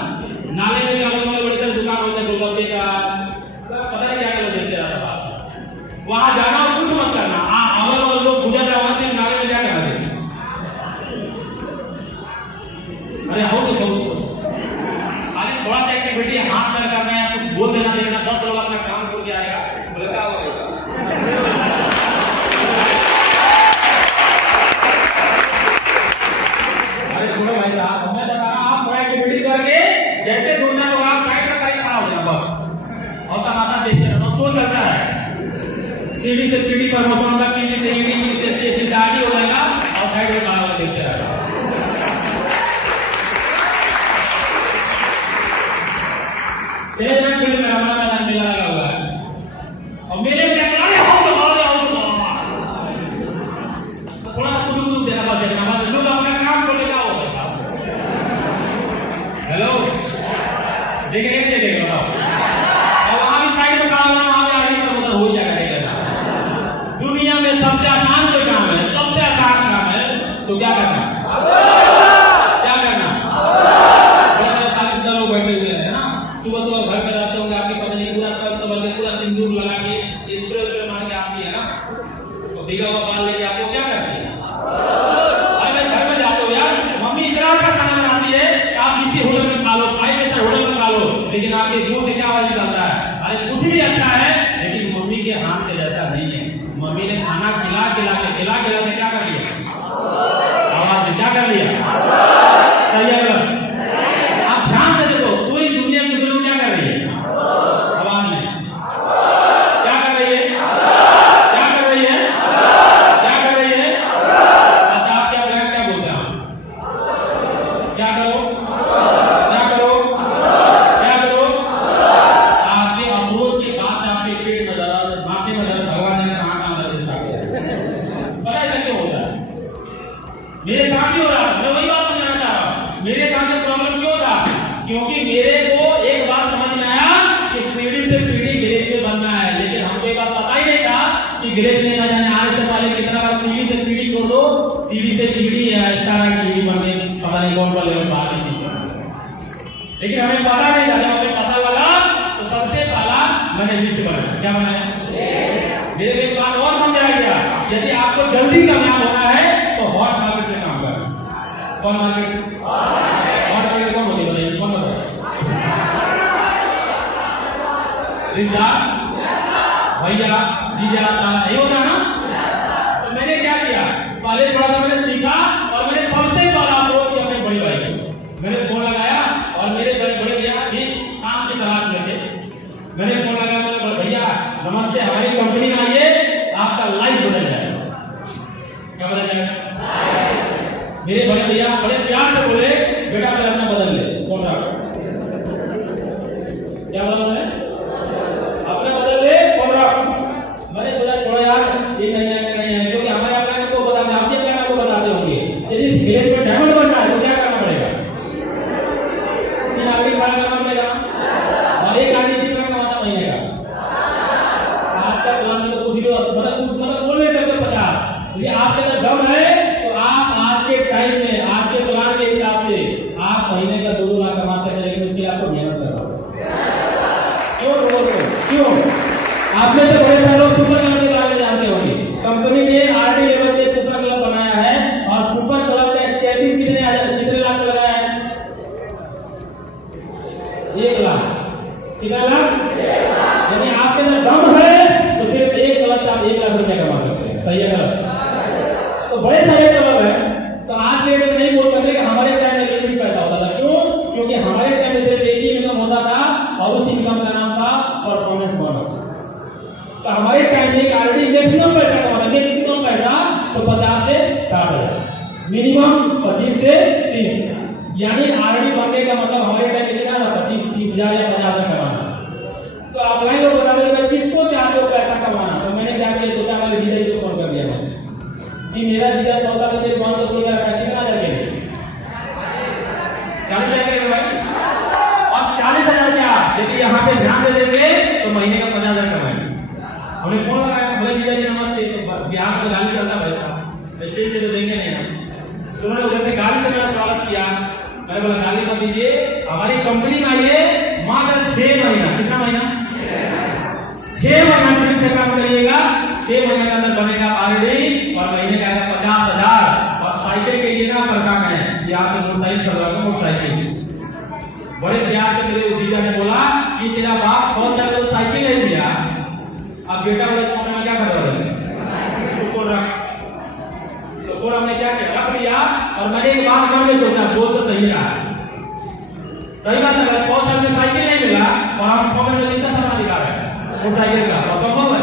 नाले में क्या लोग बड़े से दुकान होते हैं गोलगप्पे का, पता नहीं क्या लोग देखते रहता है। वहां जाना और कुछ मत करना। अगर लोग गुजर रहे वहां से नाले में क्या करना चाहिए? अरे हो तो अरे थोड़ा सा एक्टिविटी हाथ पैर करना है, कुछ बोल देना देखना, 10 लोग अपना काम छोड़ के आएगा। बोले क्या होगा? अरे छोड़ो भाई साहब, मैं बता रहा हूँ आप थोड़ा एक्टिविटी करके जैसे दूसरे लोग आप साइड में कहीं खड़ा हो जाना बस और तमाशा देखते रहना। सो चलता है सीढ़ी से सीढ़ी पर होता टीवी से ईडी से गाड़ी हो जाएगा और साइड में खड़ा होकर देखते रहेगा। फील्ड में हमारा मैदान मेला लगा हुआ है और मेले में थोड़ा सा कुछ देना बस देखना बस लोग अपना काम छोड़ लेगा हो गया। हेलो देखने से देख बताओ और वहां भी साइड में खड़ा होना, वहां भी आगे प्रमोशन हो जाएगा। देखना दुनिया में सबसे आसान कोई काम है, सबसे आसान काम है तो क्या करना? क्या करना? बड़ा बड़ा 40 लोग बैठे हुए हैं ना, सुबह सुबह घर में रहते होंगे, आपकी पत्नी पूरा पूरा सिंदूर लगा के स्प्रे मार के आती है ना, तो भीगा हुआ बाल लेके आपको क्या करती है? अरे घर में जाते हो यार, मम्मी इतना अच्छा खाना बनाती है आप किसी होटल में खा लो, 5 स्टार होटल में खा लो, लेकिन आपके मुंह से क्या आवाज निकलता है? अरे कुछ भी अच्छा है लेकिन मम्मी के हाथ के जैसा नहीं है। मम्मी ने खाना खिला के क्या कर लिया? आवाज ने क्या कर लिया? सही है? आप ध्यान से देखो, पूरी दुनिया की लोग क्या कर रही है? आवाज में क्या कर रही है? क्या कर रही है? क्या कर रही है? अच्छा आप क्या बोलते हैं? क्या करो? क्या करो? क्या करो? आपके अप्रोच के बाद आपके पेट में दर्द, माथे में दर्द, भगवान ने कहाँ दर्द स्टार्ट किया? पता है क्यों होता है? मेरे सामने हो रहा है, मैं वही बात समझाना चाह रहा हूँ। मेरे सामने प्रॉब्लम क्यों था? क्योंकि मेरे को एक बात समझ में आया कि सीढ़ी से पीढ़ी गिरेज में बनना है, लेकिन हमको एक बात पता ही नहीं था कि गिरेज में न जाने आने से पहले कितना बार सीढ़ी से पीढ़ी छोड़ दो, सीढ़ी से सीढ़ी बनने पता नहीं कौन पर लेवल बात ही थी। लेकिन हमें पता नहीं था, जब हमें पता लगा तो सबसे पहला मैंने लिस्ट बनाया। क्या बनाया? मेरे को एक बात और समझाया गया, यदि आपको जल्दी कामयाब होना है तो हॉट मार्केट से काम करना। कौन मार्केट से? हॉट मार्केट कौन होती है? कौन होता है? रिश्तेदार, भैया, जीजा, साला, यही होता है ना। तो मैंने क्या किया, पहले थोड़ा सा मैंने सीखा और मैंने सबसे पहला अप्रोच किया अपने बड़ी भाई को। मैंने फोन लगाया और मेरे बड़े भैया भी काम की तलाश में थे। मैंने फोन लगाया, मैंने भैया नमस्ते, हमारी कंपनी में आइए, आपका लाइफ बदल जाएगा। क्या बदल जाएगा? मेरे बड़े भैया बड़े प्यार से बोले, बेटा पहले अपना बदल ले कॉन्ट्रैक्ट। क्या बदल ले? अपना बदल ले कॉन्ट्रैक्ट। मैंने सोचा थोड़ा यार ये नहीं है, क्योंकि हमारे अपना को बताते, आपके अपना को बताते होंगे यदि विलेज में डायमंड बनना है तो क्या करना पड़ेगा? 3 आदमी खड़ा करना पड़ेगा और एक आदमी कितना कमाता महीने का? आज तक हम लोग कुछ मतलब बोल नहीं सकते 50। यदि आपके अंदर दम है तो आप आज के टाइम में, आज के प्लान के हिसाब से आप महीने का 2 लाख कमा सकते हैं, लेकिन उसके लिए आपको मेहनत करना होगा। क्यों? आप में से बड़े सारे लोग सुपर क्लब के बारे में जानते होंगे। कंपनी ने आरडी लेवल पे सुपर क्लब बनाया है और सुपर क्लब में एक्टिविटीज कितने लाख लगाया है? 1 लाख। कितना लाख? यदि आपके अंदर दम है तो सिर्फ 1 क्लब से आप 1 लाख रुपया कमा सकते हैं। सही है गलत? तो बड़े सारे क्लब है। तो आज के डेट में नहीं बोल सकते कि हमारे टाइम में लिमिट पैसा होता था। क्यों? क्योंकि हमारे टाइम में सिर्फ एक ही इनकम होता था और उस इनकम का नाम था परफॉर्मेंस बोनस। तो हमारे टाइम में ऑलरेडी मैक्सिमम पैसा कमाना, मैक्सिमम पैसा तो 50 से 60 हजार, मिनिमम 25 से 30। यानी ऑलरेडी बनने का मतलब हमारे टाइम में कितना था? 25-30 हजार या 50 हजार कमाना। तो ऑफलाइन लोग बता देंगे किसको चाहते हो पैसा कमाना? तो मैंने क्या किया, सोचा मैंने जीजा जी को फोन कर दिया कि मेरा जीजा 100 साल से दुकान को खोल कर कितना हजार देंगे? 40 हजार भाई। और 40 हजार क्या यदि यहाँ पे ध्यान दे देंगे तो महीने का 50 हजार कमाएंगे। हमने फोन लगाया, बोले जीजा जी नमस्ते। तो बिहार में गाली चलता भाई, स्टेज पे तो देंगे नहीं ना। तो उन्होंने उधर से गाली से मेरा स्वागत किया। मैंने बोला गाली मत दीजिए, हमारी कंपनी में आइए, मात्र 6 महीना। कितना महीना? 6 महीना फिर से काम करिएगा, 6 महीने के अंदर बनेगा आरडी और महीने का आएगा 50 हजार। और साइकिल के लिए ना परेशान है कि आपसे मोटरसाइकिल खरीदवाओगे, मोटरसाइकिल। बड़े प्यार से मेरे जीजा ने बोला कि तेरा बाप 6 साल में साइकिल नहीं दिया, अब बेटा वाले 6 में क्या कर रहे हैं? तो रख। तो हमने क्या किया, रख दिया। और मैंने एक बात मन में सोचा, बोल तो सही रहा, सही बात है। 6 साल में साइकिल नहीं मिला और हम 6 महीने में कितना सामान दिखा रहे हैं मोटरसाइकिल का, असंभव है।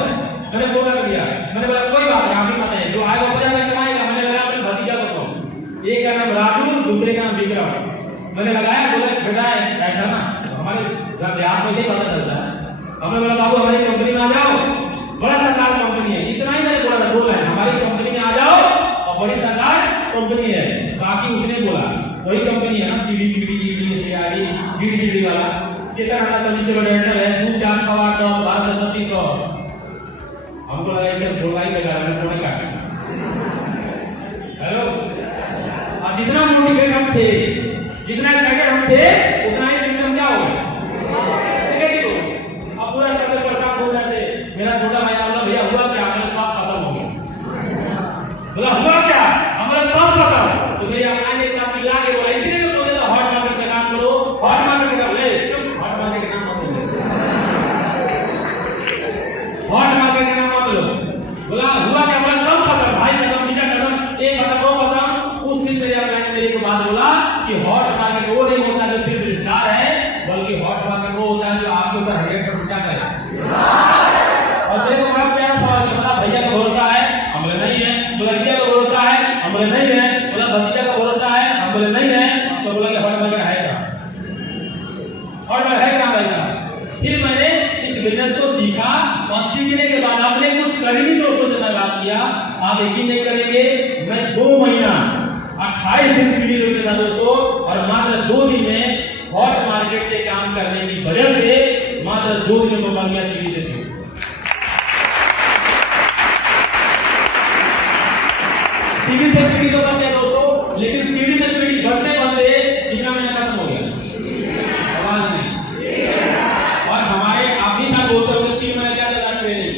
मैंने फोन रख दिया, मैंने बोला कोई बात नहीं, आप ही बताइए जो आएगा 50 हजार कमाएगा। मैंने लगाया अपने भतीजा को फोन, एक का नाम राजू, दूसरे का नाम विक्रम। मैंने लगाया, बोला बेटा ऐसा ना हमारे देहात में ही पता चलता है। हमने बोला बाबू हमारी कंपनी में आ जाओ, बड़ा सरकार कंपनी है। इतना ही मैंने बोला, बोला है हमारी कंपनी में आ जाओ और बड़ी सरकार कंपनी है। बाकी उसने बोला वही कंपनी है ना, सीडी डीडी वाला चेतन हमारा सर्विस डायरेक्टर है, 2 4 6 8 10 12 3700। हमको लगा इसे बोलना ही बेकार है, फोन काट। हेलो, और जितना मोटिवेट हम थे, जितना एक्साइटेड हम थे, उतना ही सिस्टम क्या हो गया? अब पूरा शब्द परेशान हो जाते। मेरा छोटा भाई बोला भैया हुआ क्या? हमारा स्वाद खत्म हो गया। बोला हुआ क्या? हमारा स्वाद खत्म। तो मेरे अपना ने इतना चिल्ला के बोला, इसीलिए तो बोले हॉट मार्केट से काम करो, हॉट मार्केट से काम। ले चुप, हॉट मार्केट का नाम मत लो, हॉट मार्केट का नाम मत लो। बोला हुआ क्या? हमारा स्वाद खत्म, भाई खत्म, चीजा खत्म, एक खत्म वो खत्म। उस दिन मेरे अपना ने मेरे को बात बोला कि हॉट मार्केट वो नहीं होता जो सिर्फ विस्तार है, बल्कि हॉट मार्केट वो होता है जो आपके ऊपर 100% क्या करे। और तेरे को बड़ा प्यारा सवाल किया, भैया का भरोसा है? हमरे नहीं है। बोला भैया का भरोसा है? हमरे नहीं है। बोला भतीजा का भरोसा है? हमरे नहीं है। तो बोला कि हॉट मार्केट है क्या? हॉट मार्केट है क्या भैया? फिर मैंने इस बिजनेस को सीखा और सीखने के बाद आपने कुछ करीबी दोस्तों से मैं बात किया, आप यकीन नहीं करेंगे, मैं 2 महीना 28 दिन सीढ़ी रुके था दोस्तों, और मात्र 2 दिन में हॉट मार्केट से काम करने की वजह से मात्र 2 दिन में बन गया सीढ़ी से। सीढ़ी से पीढ़ी तो बनते दोस्तों, लेकिन सीढ़ी से पीढ़ी बढ़ते बढ़ते कितना महीना खत्म हो गया? आवाज नहीं। और हमारे आप ही साथ बोलते होंगे 3 महीने क्या चला ट्रेनिंग,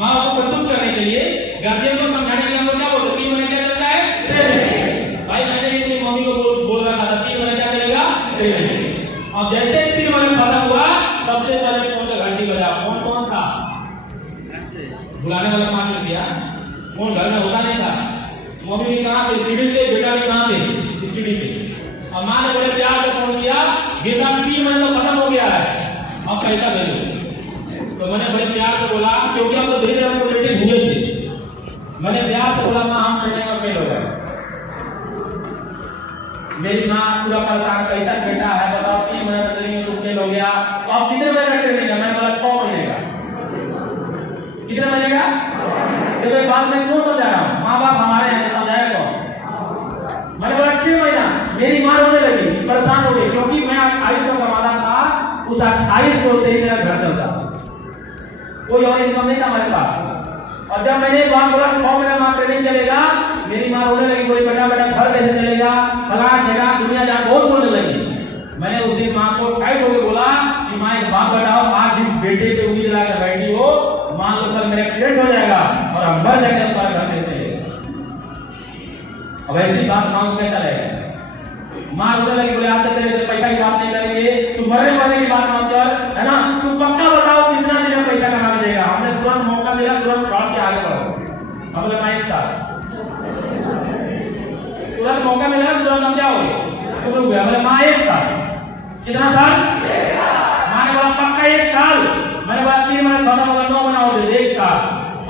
माँ बाप को संतुष्ट करने के लिए, गार्जियन को समझाने के लिए हम लोग क्या बोलते? 3 महीने क्या चलता है? ट्रेनिंग। भाई मैंने भी अपनी मम्मी को बोल रखा था 3 महीने क्या चलेगा? ट्रेनिंग। और जैसे 3 महीने खत्म हुआ, सबसे पहले फोन का घंटी बजा। फोन कौन था? बुलाने वाला 5 मिनट दिया, फोन घर में होता नहीं था। मम्मी भी कहाँ पे? सीढ़ी से, बेटा भी कहाँ पे? सीढ़ी पे। और माँ ने बड़े प्यार से फोन किया, बेटा 3 महीने तो खत्म हो गया है, अब पैसा भेजो। तो मैंने बड़े प्यार से बोला, क्योंकि हम तो धीरे धीरे रेटिंग हुए थे, मैंने प्यार से बोला माँ हम ट्रेनिंग में फेल हो गए। मेरी माँ पूरा परेशान, पैसा बेटा है बताओ, 3 महीने का ट्रेनिंग तो फेल हो गया, अब कितने महीने का ट्रेनिंग है? मैंने बोला 6 महीने का। कितने महीने का? देखो बात मैं क्यों समझा रहा हूँ, माँ बाप हमारे यहाँ समझाया कौन? उस 2800 से ही मेरा घर चलता, कोई और इनकम नहीं था हमारे पास। और जब मैंने एक बात बोला 6 महीने माँ ट्रेनिंग चलेगा, मेरी माँ रोने लगी, बोली बेटा बेटा घर कैसे चलेगा, फलाना जगह दुनिया जहाँ बहुत बोलने लगी। मैंने उस दिन माँ को टाइट होकर बोला कि माँ एक बात बताओ, आज जिस बेटे पे उंगली लगा कर बैठी हो, मान लो कल मेरा एक्सीडेंट हो जाएगा और हम मर जाएंगे, तुम्हारा घर कैसे चलेगा। अब ऐसी बात माँ को कैसा लगेगा। माँ रोने लगी, बोले आज तक तेरे से पैसा की बात नहीं करेंगे, तू मरने की बात मत कर, है ना, तू पक्का बताओ कितना दिन में पैसा कमा के देगा। हमने तुरंत मौका मिला, तुरंत शॉर्ट के आगे बढ़ो। हम बोले माँ एक साल, तुरंत मौका मिला, तुरंत हम क्या हो गए, तुम लोग बोले माँ एक साल, कितना साल, माँ ने बोला पक्का 1 साल। मैंने बोला 3 महीने खत्म होगा, 9 महीना हो गए, 1 साल।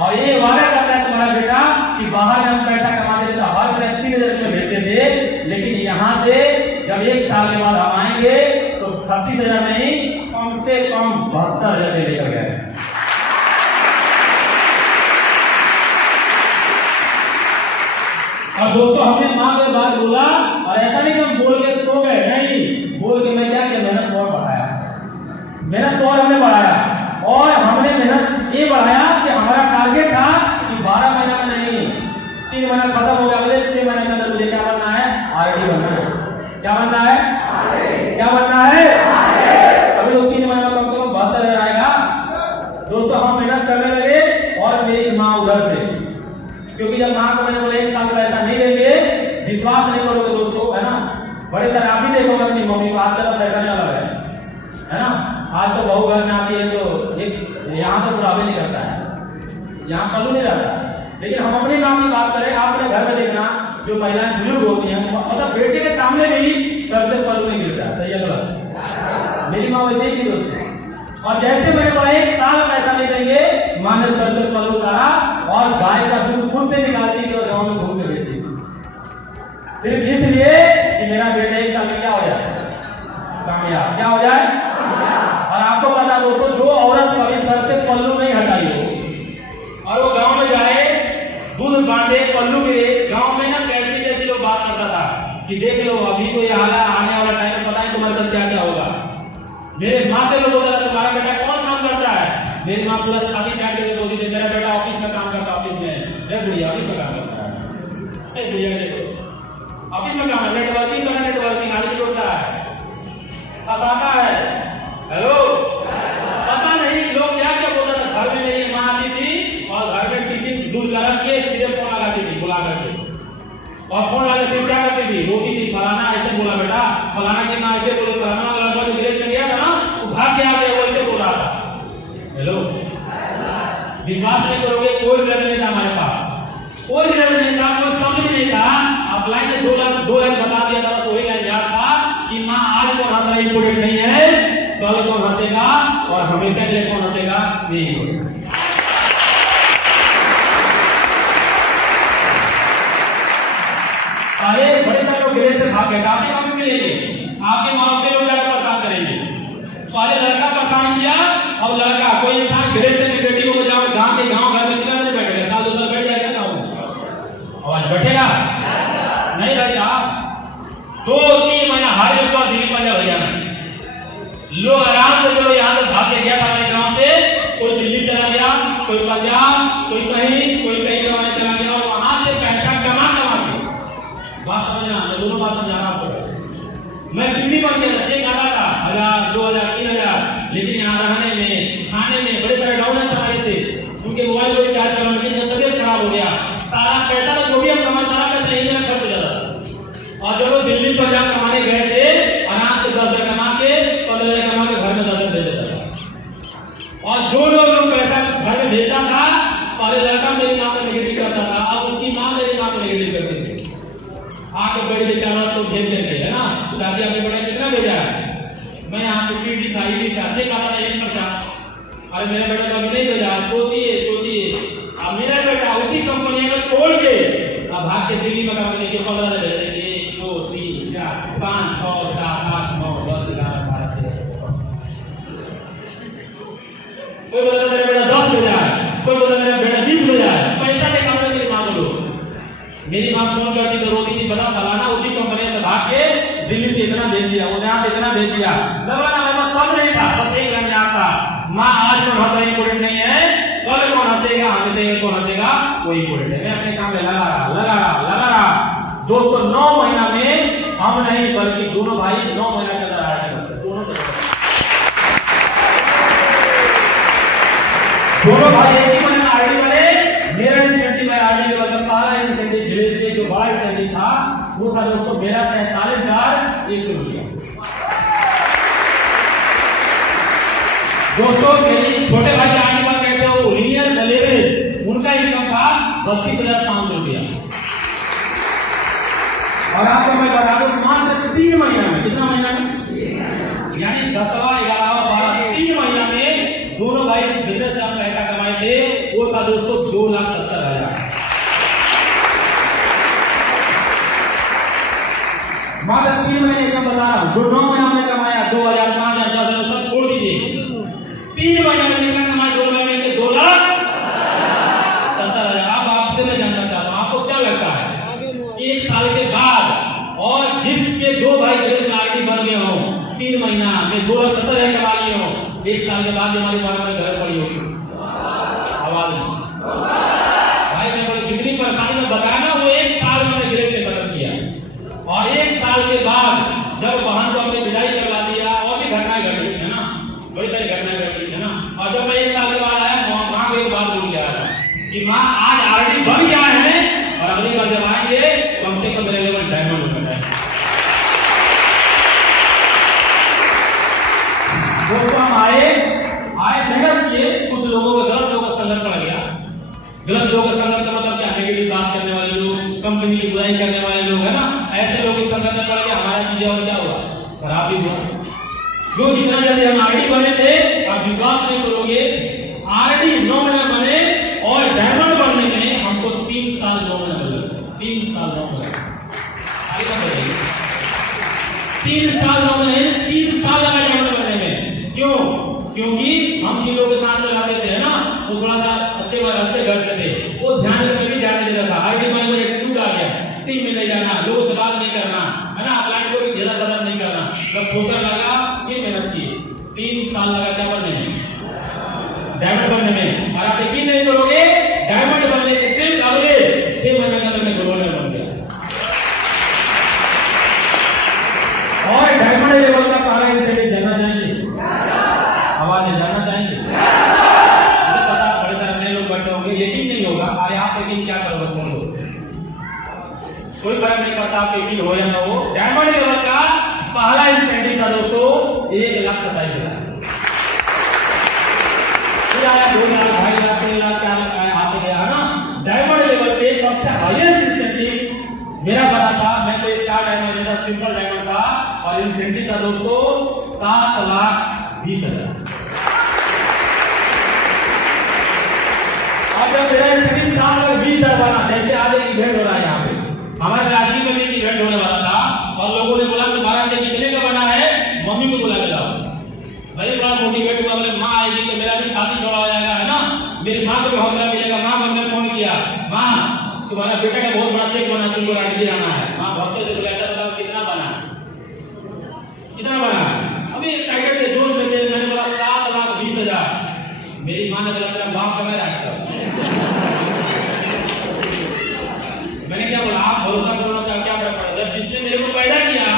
और ये वादा करता है तुम्हारा बेटा कि बाहर में हम पैसा कमाते थे तो हर तरह 3000 रुपये भेजते थे, लेकिन यहाँ से जब 1 साल के बाद हम आएंगे तो 36,000 नहीं, कम से कम 72,000 लेकर गए। और दोस्तों हमने माँ के बाद बोला, और ऐसा नहीं कि हम बोल के सो गए, नहीं, बोल के मैं क्या किया, मेहनत और बढ़ाया, मेहनत और हमने बढ़ाया। और हमने मेहनत ये बढ़ाया कि हमारा टारगेट था कि 12 महीना में नहीं, 3 महीना खत्म हो गया, अगले 6 महीने के अंदर मुझे क्या बनना है, आरडी बनना है। क्या बनना है, क्या बनना है, अभी लोग 3 महीने में कम से कम 72,000 आएगा। दोस्तों हम मेहनत करने लगे, और मेरी माँ उधर से, क्योंकि जब माँ को मैंने बोला 1 साल का पैसा नहीं देंगे, विश्वास नहीं करोगे दोस्तों, है ना, बड़े सारे आप भी देखोगे अपनी मम्मी को, आज तक पैसा नहीं अलग है ना। आज तो बहू घर में आती है तो एक यहाँ तो बुढ़ावे नहीं करता है, यहाँ पलू नहीं रहता है। लेकिन हम अपनी माँ की बात करें, आप अपने घर में देखना, जो महिलाएं बुजुर्ग होती हैं, मतलब बेटे के सामने भी सर से पलू नहीं गिरता, सही है गलत, मेरी माँ वैसे ही थी दोस्तों। और जैसे मैंने बोला 1 साल पैसा नहीं देंगे, माँ ने सर से पलू उतारा और गाय का दूध खुद से निकालती थी और गाँव में घूम के बेचती थी, सिर्फ इसलिए कि मेरा बेटा 1 साल में क्या हो जाए, कामयाब, क्या हो जाए। और आपको पता दोस्तों, जो औरत कभी सर से पल्लू नहीं हटाई हो और वो गांव में जाए दूध बांटे पल्लू के, गांव में ना कैसे कैसे लोग बात करता था कि देख लो अभी तो ये हाल आने वाला टाइम में पता है तुम्हारे साथ क्या क्या होगा। मेरे माँ से लोग बोलता था तुम्हारा बेटा कौन काम करता है, मेरी माँ पूरा छाती काट के बोलती थी मेरा बेटा ऑफिस में काम करता है, ऑफिस में बुढ़िया ऑफिस में काम करता है, बुढ़िया देखो ऑफिस में काम है, नेटवर्किंग करना, नेटवर्किंग आदमी जोड़ता है, फंसाता है। हेलो, पता नहीं लोग क्या क्या बोलता था। घर में मेरी माँ आती थी और घर में टिफिन दूध गरम के सीधे फोन लगाती थी बुला करके, और फोन लगा के क्या करती थी, रोटी थी, फलाना ऐसे बोला बेटा, फलाना की माँ ऐसे बोली, फलाना लड़का जो विलेज में गया था ना वो भाग के आ गया, वो ऐसे बोल रहा था। हेलो, विश्वास नहीं करोगे, कोई रिजल्ट नहीं था हमारे पास, कोई रिजल्ट नहीं था, कोई समझ नहीं था। आप लाइन से 2 लाइन बता दिया था, वही लाइन याद था कि माँ आज कौन हंसना इंपोर्टेंट नहीं है, कल कौन हंसेगा और हमेशा के लिए कौन हंसेगा नहीं होगा। सारे बड़े सारे लोग गिरे से भाग गए, आपके काम में मिलेंगे, आपके माँ के लोग ज्यादा परेशान करेंगे। सारे लड़का परेशान किया, अब लड़का कोई इंसान गिरे से बेटी को जाओ गांव के गांव घर में कितना नहीं बैठेगा, साल 2 साल बैठ जाएगा ना, आवाज बैठेगा नहीं भाई साहब। 2-3 महीना हारे उसके बाद दिल्ली पंजाब हरियाणा लोग आराम से, चलो यहाँ से भाग के गया था हमारे गांव से, कोई दिल्ली चला गया, कोई पंजाब, कोई कहीं कमाने चला गया, और वहां से पैसा कमा के बात समझना, मैं दोनों बात समझा रहा हूँ। मैं दिल्ली बन गया, चेक आता था 1000, 2000, 3000, लेकिन यहाँ रहने में, खाने में बड़े सारे डाउनस हमारे थे, क्योंकि मोबाइल को रिचार्ज करने में तबियत खराब हो गया, सारा पैसा तो जो भी हम कमाए सारा पैसा यही मेरा खर्च हो जाता। और जब वो दिल्ली पंजाब कमाने गए थे, आराम से 10,000 कमा के 15,000 कमा के घर में 10,000 दे देता था। और जो लोग पैसा घर में भेजता था, सारे लड़का मेरी माँ को नेगेटिव करता था, अब उसकी माँ मेरी माँ को नेगेटिव करती थी। आके बैठ के चावल तो भेज देते है ना, दादी आपने बेटा कितना भेजा है, मैं यहाँ पे टीडी था, ईडी था, से कहा था यही खर्चा, अरे मेरा बेटा तो अभी नहीं भेजा, सोचिए अब मेरा बेटा उसी कंपनी को छोड़ के अब भाग के दिल्ली में काम करके 15,000 भेज देंगे, 1 2 3 4 5 6 7 8 9 10 11 12 13। कोई बोलता मेरा बेटा 10 भेजा है, कोई बोलता मेरा बेटा 20 भेजा है, पैसा नहीं कमाने मेरी माँ को। मेरी माँ फोन करती तो रोती थी, बता फलाना उसी कंपनी से भाग के दिल्ली से इतना भेज दिया, उधर से इतना भेज दिया, सब नहीं था। माँ आज कौन हंसा इम्पोर्टेंट नहीं है, कल कौन हंसेगा, हमेशा कौन हंसेगा वो इम्पोर्टेंट है। मैं अपने काम में लगा रहा। दोस्तों 9 महीना में हम नहीं बल्कि दोनों भाई 9 महीना के अंदर आरटी बनते, दोनों भाई एक ही महीना आरटी बने। मेरा इंसेंटिव है आरटी के मतलब पहला इंसेंटिव धीरे धीरे जो बड़ा इंसेंटिव था वो था दोस्तों मेरा 43,100 रुपया। दोस्तों मेरी छोटे भाई आरटी बन गए थे, वो इंजीनियर लेवल उनका इनकम था 32,500 रुपया। और आपको मैं बता दूं मात्र 3 महीना में, कितना महीना में, यानी 10वां 11वां 12 3 महीना में दोनों भाई बिजनेस से हम पैसा कमाए थे, वो था दोस्तों 2,70,000। मात्र 3 महीने का बता रहा हूं, जो 9 महीना में कमाया 2,000 5,000 10,000 सब छोड़ दीजिए, 3 महीने में कितना कमाया, 2 महीने में 2,70,000। अब आपसे मैं जानना चाहता हूं आपको क्या लगता है 1 साल के बाद और जिसके 2 भाई गरीब आरटी बन गए हो 3 महीना में 2,70,000 कमा लिए हो, 1 साल के बाद हमारी बात में घर पड़ी होगी, आवाज नहीं भाई। मैं जितनी परेशानी में बताया ना वो 1 साल में गरीब से खत्म किया। और 1 साल के बाद जब बहन को अपनी विदाई करवा दिया, और भी घटनाएं घटी है ना, बड़ी सारी घटनाएं घटी है ना। और जब मैं 1 साल के बाद आया माँ को एक बात बोल गया था कि माँ आज आरटी बन गया है और अगली बार जब आएंगे कम से कम मेरे लेवल डायमंड होगा। दोस्तों हम आए मेहनत किए, कुछ लोगों को गलत लोगों का संगत पड़ गया। गलत लोगों का संगत का मतलब क्या, नेगेटिव बात करने वाले लोग, कंपनी की बुराई करने वाले लोग है ना, ऐसे लोग की संगत में पड़ गया, हमारा चीजें और क्या हुआ, खराब ही हुआ। जो जितना जल्दी हम आरटी बने थे, आप विश्वास नहीं करोगे, आरटी 9 महीना बने और डायमंड बनने में हमको 3 साल 9 महीना लगे, 3 साल 9 महीना, 3 साल 9 महीने, 3 साल लगा डायमंड बनने में। क्यों? क्योंकि हम जिन लोगों के साथ में रहते थे ना, वो थोड़ा सा अच्छे घर से थे, वो ध्यान में कभी जाने देता था। आरटी में एटीट्यूड आ गया, टीम में नहीं जाना, लोगों से बात नहीं करना है ना, क्लाइंट को भी ज्यादा कदर नहीं करना। जब ठोकर लगा ये मेहनत की, 3 साल लगा क्या बनने में, डायमंड बनने में। और आप यकीन नहीं करोगे डायमंड बनने के सिर्फ अगले 6 महीने के अंदर मैं गोल्ड में बन गया। और डायमंड लेवल का पहला इंसेंटिव जानना चाहेंगे, आवाज जानना चाहेंगे, मुझे पता बड़े सारे नए लोग बैठे होंगे, यकीन नहीं होगा। अरे आप यकीन क्या करोगे, सुन लो, कोई फर्क नहीं पड़ता आप यकीन हो या ना हो। डायमंड लेवल का पहला इंसेंटिव था दोस्तों 1,27,000। फिर आया 2 लाख 2.5 लाख 3 लाख 4 लाख आते गया है ना। डायमंड लेवल पे सबसे हाईएस्ट इंसेंटिव मेरा बना था, मैं तो स्टार डायमंड नहीं था, सिंपल डायमंड था, और इंसेंटिव था दोस्तों 7,20,000। अब जब मेरा इंसेंटिव 7,20,000 बना, जैसे आज एक इवेंट हो रहा है यहाँ पे, हमारे राजगीर में भी एक इवेंट होने वाला था, और लोगों ने बोला तुम्हारा से कितने का बना है, मम्मी को बुला के लाओ। भाई बड़ा मोटिवेट हुआ, बोले माँ आएगी तो मेरा भी शादी जोड़ा हो जाएगा है ना, मेरी माँ को भी हौसला मिलेगा। माँ ने फोन किया, माँ तुम्हारा बेटा का बहुत बड़ा चेक बना, तुमको राजगीर आना है। माँ बहुत से बोले ऐसा बताओ कितना बना, कितना बना। अभी एक्साइटेड थे, जोश में थे, मैंने बोला 7,20,000। मेरी माँ ने बोला तेरा बाप का मैं रास्ता, मैंने क्या बोला आप भरोसा करो ना, क्या फर्क पड़ेगा, जिसने मेरे को पैदा किया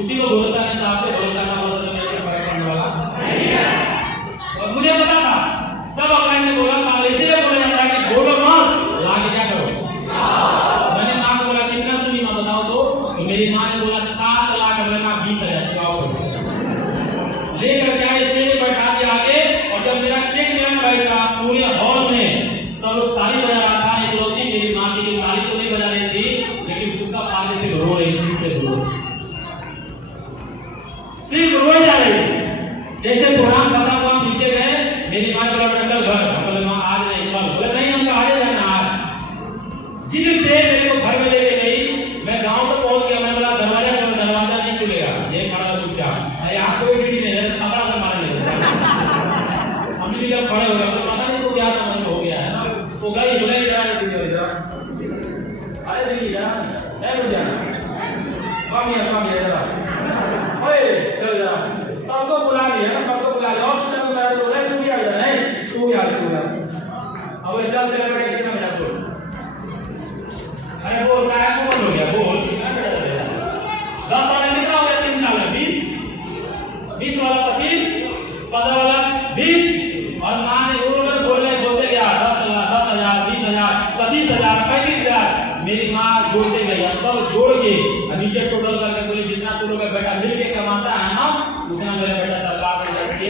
उसी को भरोसा नहीं था, आपको भरोसा ना भरोसा तो मेरे को फर्क पड़ने वाला नहीं है। और मुझे पता था, तब अकाई ने बोला माँ इसीलिए बोला जाता है कि बोलो मत लाके क्या करो। मैंने माँ को बोला कितना सुनी माँ बताओ तो मेरी माँ ने बोला 7 लाख, मैंने माँ 20,000 लेकर क्या इसमें बैठा दिया आगे। और जब मेरा चेक मिला ना भाई साहब, पूरे हॉल में सब लोग ताली बजा रहा था, इकलौती मेरी माँ की ताली तो नहीं बजा रही थी, लेकिन उसका पाले से रो रही थी, सिर्फ रोए जा रही थी। जैसे प्रोग्राम खत्म हुआ हम नीचे गए, मेरी माँ बोला चल घर, बोले माँ आज नहीं, बोले नहीं हमको आगे जाना आज। जिस से मेरे को घर में लेके गई, मैं गांव तक पहुंच गया, मैं बोला दरवाजा नहीं खुलेगा, ये खड़ा चुपचाप, यहाँ कोई ड्यूटी नहीं है, खबरा कर मारेंगे। हम भी जब खड़े हो गए तो पता नहीं तो क्या समझ हो गया है ना, वो गई बुलाई जा रही थी, अरे देखिए जरा है बुझा कम है जरा, ओए चल जरा, सबको बुला लिया ना, सबको बुला लिया, और चल रहा है, बोला तू क्या इसको याद करो। अब ये चल तेरे बेटा कितना बजा बोल। अरे बोल काय को बोल हो गया बोल कितना बजा दे। 10 वाला कितना हो गया 3 साल में 20 20 वाला 25 15 वाला 20 और मां ने उन्होंने बोलते गया 10,000 20,000 25,000 35,000 मेरी मां जोड़ते गई। सब जोड़ के नीचे टोटल करके बोले जितना तुम लोग का बेटा मिल के कमाता है ना उतना मेरा बेटा सरकार को जाके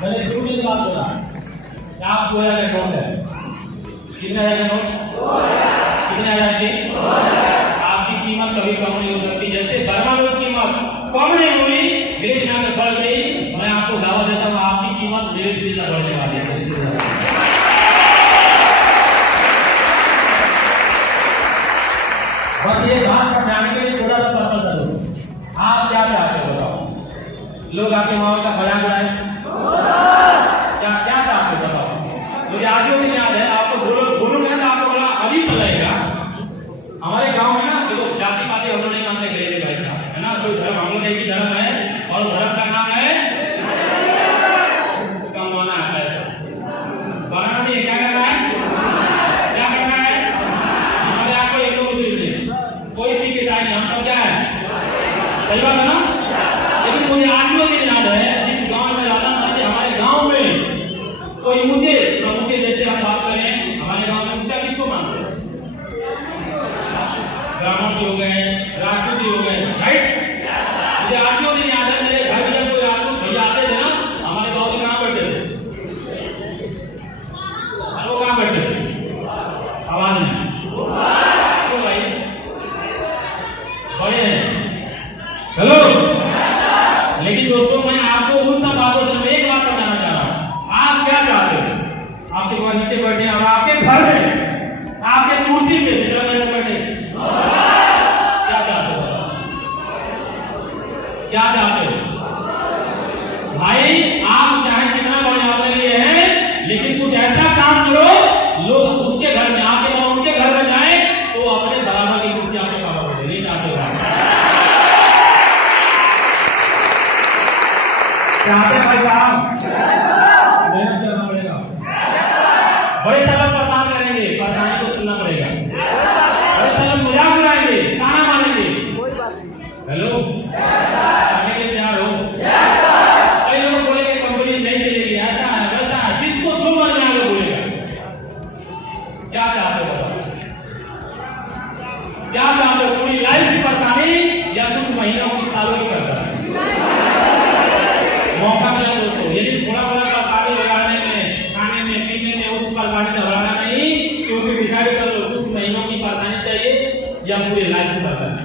मैंने दूसरी बात बोला आप 2,000 का नोट है कितने हजार का नोट कितने हजार की आपकी कीमत कभी कम नहीं हो सकती। जैसे बर्मा की कीमत कम नहीं हुई धीरे धीरे बढ़ गई। मैं आपको दावा देता हूँ आपकी कीमत धीरे धीरे बढ़ने वाली है। बस ये बात समझाने के लिए थोड़ा सा पर्पल करो। आप क्या चाहते हो बताओ। लोग आपके माहौल का मजाक उड़ाए क्या क्या चाहते हो बताओ। मुझे आज भी याद है आपको बोलूंगा ना आपको बड़ा अजीब सा लगेगा। हमारे गांव में ना देखो जाति पाति हम लोग नहीं मानते गए भाई साहब है ना। कोई धर्म हम लोग एक ही धर्म है और धर्म का नाम है कमाना है पैसा बनाना नहीं। क्या करना है क्या करना है। हमारे यहाँ कोई हिंदू मुस्लिम नहीं कोई सिख ईसाई नहीं हम सब क्या है सही बात है ना। लेकिन मुझे आज भी नहीं याद है जिस गांव में रहता था हमारे गांव में कोई मुझे जैसे हम बात करें हमारे गांव में ऊंचा किसको मानते हैं ब्राह्मण जी हो गए राजपूत जी हो गए राइट। मुझे आज भी नहीं याद है मेरे घर में जब कोई राजपूत भैया आते थे ना हमारे गांव में कहाँ बैठते थे वो कहाँ बैठते थे आवाज नहीं क्यों भाई बड़े हैं हेलो। लेकिन दोस्तों मैं आपको उन सब बातों से एक बात बताना चाह रहा हूं। आप क्या चाहते हो आपके पास नीचे बैठे और आपके घर में आपके कुर्सी पे बैठे क्या चाहते हो क्या चाहते हो भाई। आप चाहे कितना बड़े आपके लिए है लेकिन कुछ ऐसा काम करो लोग उसके घर में आके और उनके घर में जाए तो अपने बराबर की कुर्सी आपके पापा को नहीं चाहते हो चाहते भाई साहब मेहनत करना पड़ेगा। बड़े साहब परेशान करेंगे परेशानी को सुनना पड़ेगा। बड़े साहब मजाक उड़ाएंगे ताना मारेंगे हेलो आने के तैयार हो। कई लोग बोलेंगे कंपनी नहीं चलेगी ऐसा है वैसा है जिसको जो मन में आगे बोलेगा। क्या चाहते हो क्या चाहते हो पूरी लाइफ की परेशानी या कुछ महीनों की सालों की परेशानी। मौका मिला दोस्तों यदि थोड़ा थोड़ा परेशानी लगाने में खाने में पीने में उस परेशानी से बढ़ाना नहीं क्योंकि डिसाइड कर लो कुछ महीनों की परेशानी चाहिए या पूरी लाइफ की परेशानी।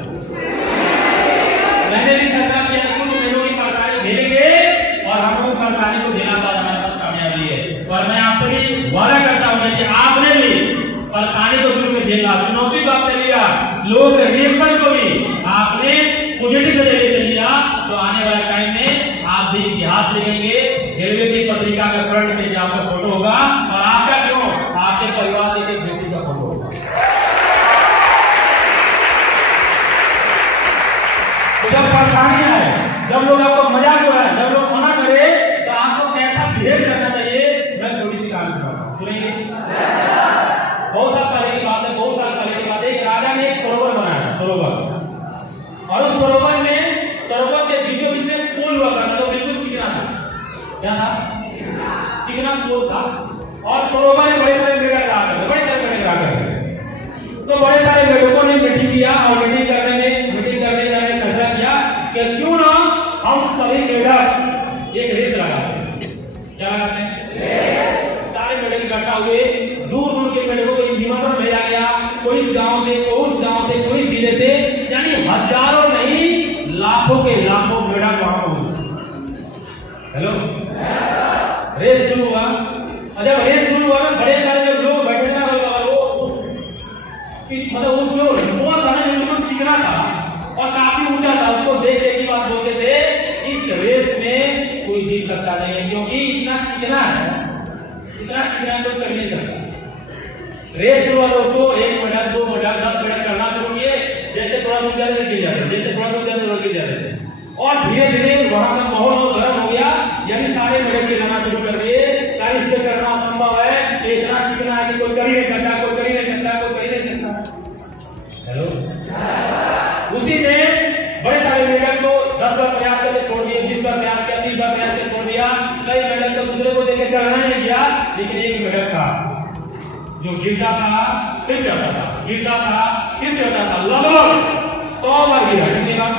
मैंने भी फैसला किया कुछ महीनों की परेशानी झेलेंगे और हम लोग परेशानी को झेलना बाद हमारे पास कामयाबी है। और मैं आपसे भी वादा करता हूँ कि आपने भी परेशानी को शुरू में झेला चुनौती को आपने लिया लोग रिएक्शन को भी आपने पॉजिटिव तरीके से लिया तो आने वाले टाइम में आप भी इतिहास लिखेंगे। रेलवे की पत्रिका का फ्रंट पेज आपका फोटो होगा और आपका क्यों आपके परिवार के एक व्यक्ति का फोटो होगा। तो जब परेशानी आए जब लोग आपको मजाक उड़ाए जब लोग मना करे तो आपको कैसा बिहेव करना चाहिए मैं थोड़ी सी कहानी सुनेंगे। बहुत साल पहले की बात है बहुत साल पहले की बात है एक राजा ने एक सरोवर बनाया सरोवर और उस सरोवर के बीचों बीच में पुल हुआ करता था बिल्कुल चिकना था। क्या था चिकना पुल था और सरोवर में बड़े सारे मेढक रहा करते बड़े सारे मेढक रहा करते। तो बड़े सारे मेढकों ने मीटिंग किया और मीटिंग करने फैसला किया कि क्यों ना हम सभी मेढक एक रेस लगाते हैं। क्या लगाते हैं सारे मेढक इकट्ठा हुए दूर दूर के मेढकों को निमंत्रण भेजा गया कोई इस गांव से कोई उस गांव से कोई जिले से यानी हजारों नहीं लाखों के लाखों मेढक वहां पहुंचे। हेलो रेस शुरू हुआ और जब रेस शुरू हुआ ना बड़े सारे लोग बैठे थे वो मतलब उसमें बहुत बड़ा बिल्कुल चिकना था और काफी ऊंचा था। उसको देख देख की बात बोलते थे इस रेस में कोई जीत सकता नहीं है क्योंकि इतना चिकना है तो कर नहीं सकता। रेस शुरू हुआ दोस्तों 1 मिनट 2 मिनट 10 मिनट चलना शुरू किए जैसे थोड़ा दूर जाते गिर जाते, जैसे थोड़ा दूर जाते गिर जाते थे। और धीरे धीरे वहां का माहौल गर्म हो गया, यानी सारे मेढक चिल्लाना शुरू कर दिए, यार इस पे चढ़ना असंभव है, इतना चिकना है कि कोई कर ही नहीं सकता, कोई कर ही नहीं सकता, कोई कर ही नहीं सकता। हेलो, उसी में बड़े सारे मेढक को 10 बार प्रयास करके छोड़ दिए, 20 बार प्रयास किया, 30 बार प्रयास करके छोड़ दिया। कई मेढक तो दूसरे को देखे चढ़ना नहीं किया, लेकिन एक मेढक था जो गिरता था फिर चढ़ता था, गिरता था फिर चढ़ता था, लगभग 100 बार गिरा। कितनी बार?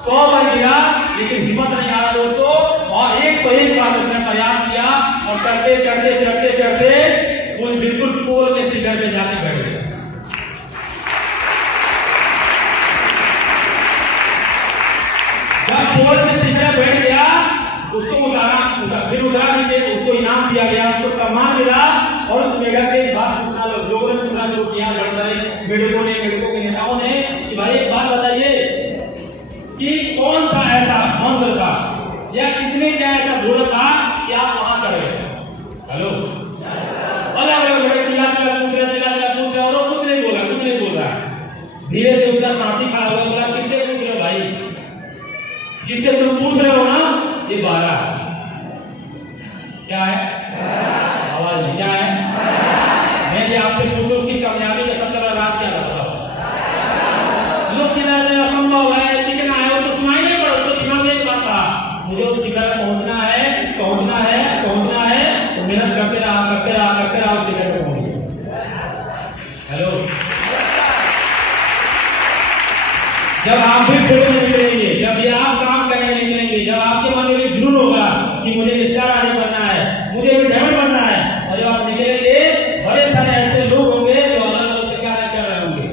100 बार गिरा, लेकिन हिम्मत नहीं आ रहा दोस्तों, और 101 बार उसने प्रयास किया और चढ़ते चढ़ते चढ़ते चढ़ते वो बिल्कुल पोल के शिखर पे जाके बैठ गया। जब पोल के शिखर बैठ गया, उसको फिर उतारा नीचे, उसको इनाम दिया गया, उसको सम्मान मिला। और उस मेढक से एक बात पूछना, लोगों ने पूछना शुरू किया, बड़े बड़े मेढकों ने, मेढकों के नेताओं ने, कि भाई एक बात बताइए कि कौन सा ऐसा मंत्र था या किसने क्या ऐसा बोला था कि आप वहां चढ़े? हेलो, अलग अलग मेढक चिल्ला चिल्ला पूछ रहे और वो कुछ नहीं बोल रहा है। धीरे से उसका साथी खड़ा हुआ, बोला किससे पूछ रहे हो भाई? जिससे तुम पूछ रहे हो ना, ये 12 क्या है? आवाज नहीं, क्या है? मैं जी आपसे पूछूं उसकी कामयाबी का सबसे बड़ा राज क्या बताओ? लोग चिल्लाते हैं असंभव है, चिकना है, उसको सुनाई नहीं पड़ा, उसको दिमाग में एक बात था, मुझे उस शिखर पर पहुंचना है, पहुंचना है, पहुंचना है, तो मेहनत करते रहा उस शिखर पर पहुंच गया। हेलो, जब आप भी फिर निकलेंगे, जब ये आप काम करने निकलेंगे, जब आपके मन में जुनून होगा कि मुझे स्टार आदमी बनना है, मुझे भी डायमंड बनना है, और जब आप निकलेंगे, बड़े सारे ऐसे लोग होंगे जो अलग अलग से क्या कर रहे होंगे,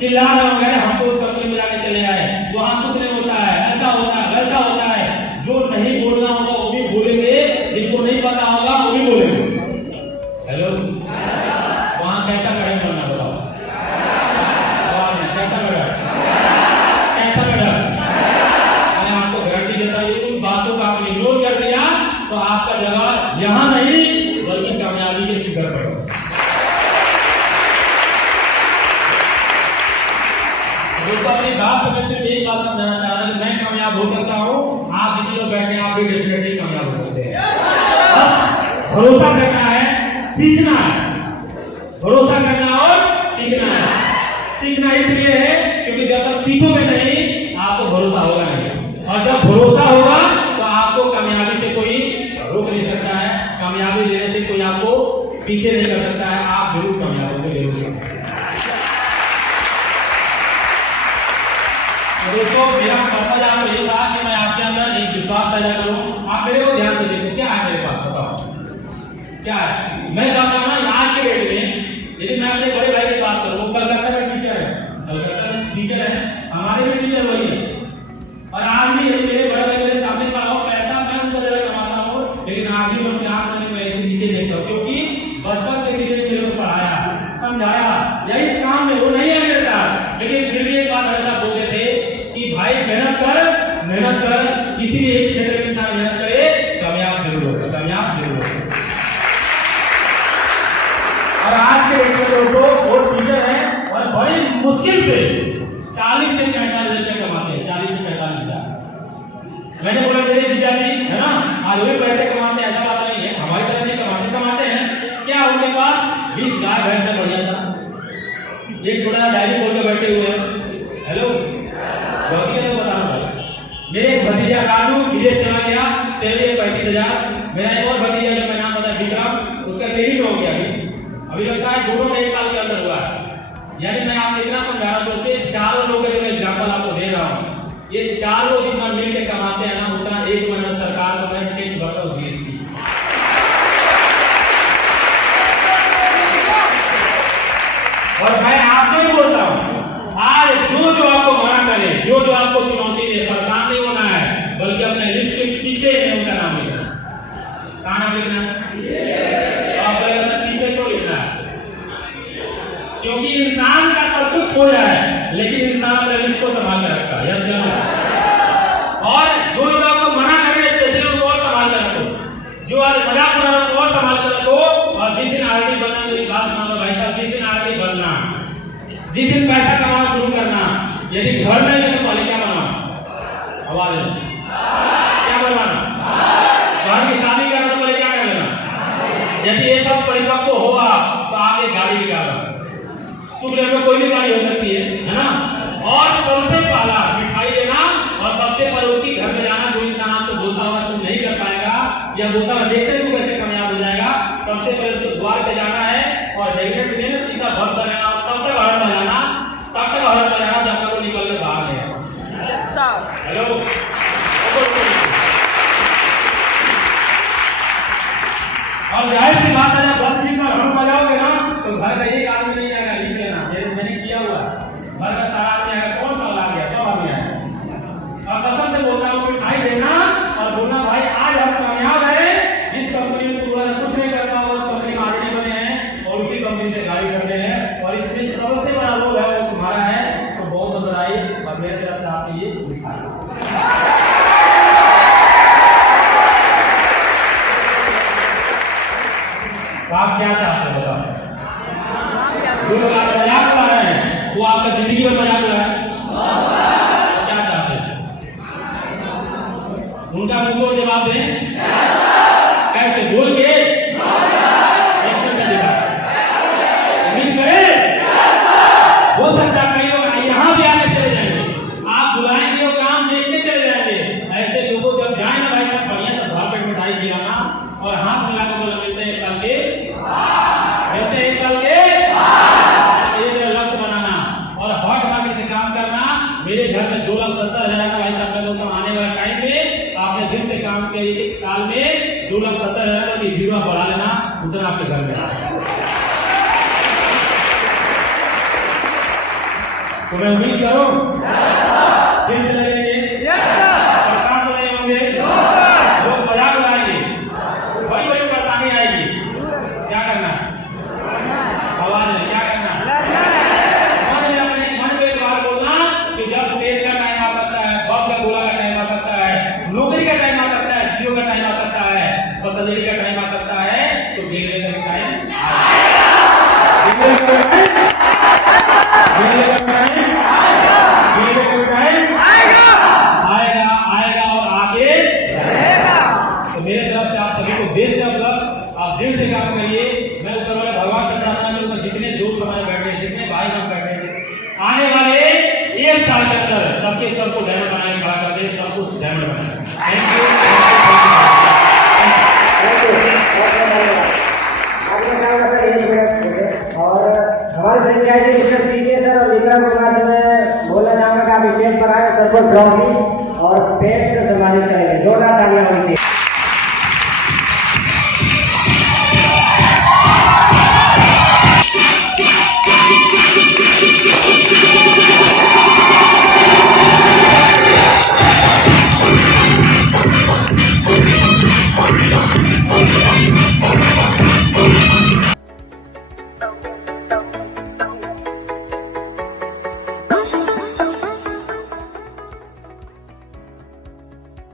चिल्ला रहे होंगे, हम तो उस कंपनी में जाके चले आए, वहां कुछ नहीं होता है, ऐसा होता है, वैसा होता है। जो नहीं बोलना होगा वो भी बोलेंगे, जिनको नहीं पता होगा वो भी बोलेंगे। हेलो, वहां कैसा मेढक बनना बताओ? कैसा मेढक? कैसा मेढक? मैं आपको गारंटी देता हूं, उन बातों का आपने इग्नोर कर दिया तो आपका जगह यहां नहीं बल्कि कामयाबी के शिखर पर। दोस्तों, अपनी बात में सिर्फ एक बात समझाना चाह रहा हूं, मैं कामयाब हो सकता हूं, आप जितने लोग बैठे हैं आप भी डेफिनेटली कामयाब हो सकते हैं। भरोसा करना है, सीखना है, भरोसा करना और सीखना है। सीखना इसलिए है क्योंकि जब तक सीखोगे नहीं आपको भरोसा होगा नहीं, और जब भरोसा होगा तो आपको कामयाबी से कोई रोक नहीं सकता है, कामयाबी देने से कोई आपको पीछे नहीं कर सकता है, आप जरूर कामयाब होंगे, जरूर। दोस्तों, मेरा पर्पज आपको ये था कि मैं आपके अंदर एक विश्वास पैदा करूं। आप मेरे को ध्यान से देखो, क्या है मेरे पास, बताओ क्या है? मैं कहता हूं ना, आज के डेट में यदि मैं अपने बड़े भाई की बात करूं, कलकत्ता में टीचर है, कलकत्ता में टीचर है, हमारे भी टीचर वही है, और आज भी यदि मेरे बड़े भाई मेरे सामने खड़ा हो, पैसा मैं उनका जगह कमाता हूँ, लेकिन आज भी उनके आंख में ऐसे नीचे देखता हूँ, क्योंकि बचपन से किसी ने मेरे को पढ़ाया, समझाया, या इस काम में वो नहीं है मेरे साथ, लेकिन फिर भी एक बात हमेशा बोलते थे कि भाई मेहनत कर, किसी भी एक क्षेत्र में इंसान मेहनत करे, कामयाब जरूर होगा, कामयाब जरूर होगा। और आज के दोस्तों वो टीचर है और बड़ी मुश्किल से 40 से 45 रुपए कमाते हैं, 40 से 45 हजार। मैंने बोला मेरे जीजा जी है ना, आज भी पैसे कमाते हैं, ऐसा बात नहीं है, हमारी तरह नहीं कमाते हैं। क्या उनके पास 20 गाय भैंस से बढ़िया था, एक छोटा डायरी खोल के बैठे हुए हैं। हेलो, बता रहा हूँ, मेरे एक भतीजा राजू विदेश चला गया, सैलरी 35,000। मेरा एक और भतीजा जो मैं नाम बता विक्रम, उसका ट्रेनिंग हो गया, अभी लगता है दोनों का 1 साल के अंदर हुआ है। यानी मैं आपको इतना समझा रहा हूँ, चारों लोग का जो मैं एग्जाम्पल आपको दे रहा हूँ, ये 4 लोग जितना मिल के कमाते हैं ना, उतना एक महीना सरकार को मैं टैक्स भरता हूँ, जीएसटी। और मैं आपको भी बोलता हूँ, आज जो आपको मना करे, जो आपको चुनौती दे, परेशान नहीं होना है, बल्कि अपने लिस्ट के पीछे उनका नाम लिखना। कहाँ नाम लिखना? पीछे क्यों लिखना है? क्योंकि इंसान का सब कुछ खो जाए, लेकिन इंसान अपने लिस्ट को संभाल कर रखता है। और जो लोग आपको मना करे, स्पेशली उनको और संभाल कर रखो, जो आज मजाक बना उनको और संभाल कर रखो। और जिस दिन आरडी बनना, मेरी बात मान लो भाई साहब, जिस दिन आरडी बनना, जिस दिन शुभ लग्न में कोई भी गाड़ी हो सकती है ना। और सबसे पहला मिठाई देना और सबसे पड़ोसी घर में जाना। जो इंसान आपको बोलता होगा तुम नहीं कर पाएगा या बोलता होगा देखते तू कैसे कामयाब हो जाएगा, सबसे पहले उसको द्वार पे जाना है और डायरेक्ट में सीधा भर कर लेना। तब तक हॉर्न बजाना, तब तक हॉर्न बजाना जब तक वो निकल के बाहर है। हेलो, और जाहिर सी बात है जब 10 मिनट हॉर्न बजाओगे ना तो घर का एक आदमी नहीं आएगा, लिख लेना मैंने किया हुआ घर का सारा आदमी आएगा। कौन टोला गया, सब आदमी आएगा। और कसम से बोलता हूँ मिठाई देना और बोलना भाई आज हम कामयाब है। जिस कंपनी में तुरंत कुछ नहीं कर पाओ उस कंपनी में ऑलरेडी बने हैं और उसी कंपनी से गाड़ी करते हैं और इसमें सबसे बड़ा रोल है वो तुम्हारा है। तो बहुत बधाई और मेरे तरफ से आपके ये मिठाई। आप क्या चाहते हो बताओ? जो लोग आप मजाक उड़ा रहे हैं वो आपका जिंदगी में मजाक उड़ा है, क्या चाहते हैं? उनका मुंह को जवाब दें, कैसे बोल के एक्शन से दिखा। उम्मीद करें हो सकता है कई लोग यहाँ भी आके चले जाएंगे, आप बुलाएंगे वो काम देखने चले जाएंगे। ऐसे लोगों जब जाए ना भाई साहब बढ़िया से भर पेट मिठाई खिलाना और हाथ मिलाकर बोला मिलते हैं 1 साल के, मिलते हैं 1 साल के, ये लक्ष्य बनाना और हॉट मार्केट से काम करना। मेरे घर में 2,70,000 का भाई साहब लोग आने वाले टाइम में आपने दिल से काम किया 1 साल में 2,70,000 की जीरो बढ़ा लेना, उतना आपके घर में। तो मैं उम्मीद करूं दिल से लगेंगे, परेशान तो नहीं होंगे, लोग मजाक उड़ाएंगे, बड़ी बड़ी परेशानी आएगी। क्या करना, आवाज है क्या करना, मन में एक बात बोलना कि जब पेट का टाइम आ सकता है, बम का गोला का टाइम आ सकता है, नौकरी का टाइम आ सकता है, जियो का टाइम आ सकता है, पतंजलि का टाइम आ सकता है, तो गिरने का भी टाइम आएगा और आगे रहेगा। तो मेरे तरफ से आप सभी को बेस्ट ऑफ लक। आप दिल से काम करिए। मैं ऊपर वाले भगवान से प्रार्थना करूंगा जितने दोस्त हमारे बैठे, जितने भाई बहन बैठे, आने वाले 1 साल के अंदर सबके सबको डायमंड बनाने की बात करते हैं, सब कुछ डायमंड बनाए। Thank you. और हमारे पंचायती सर और विक्रम में भोला नाम का विशेष बनाया सबको ट्रॉफी और पेट से सम्मानित करेंगे। जोरदार तालियां होनी चाहिए।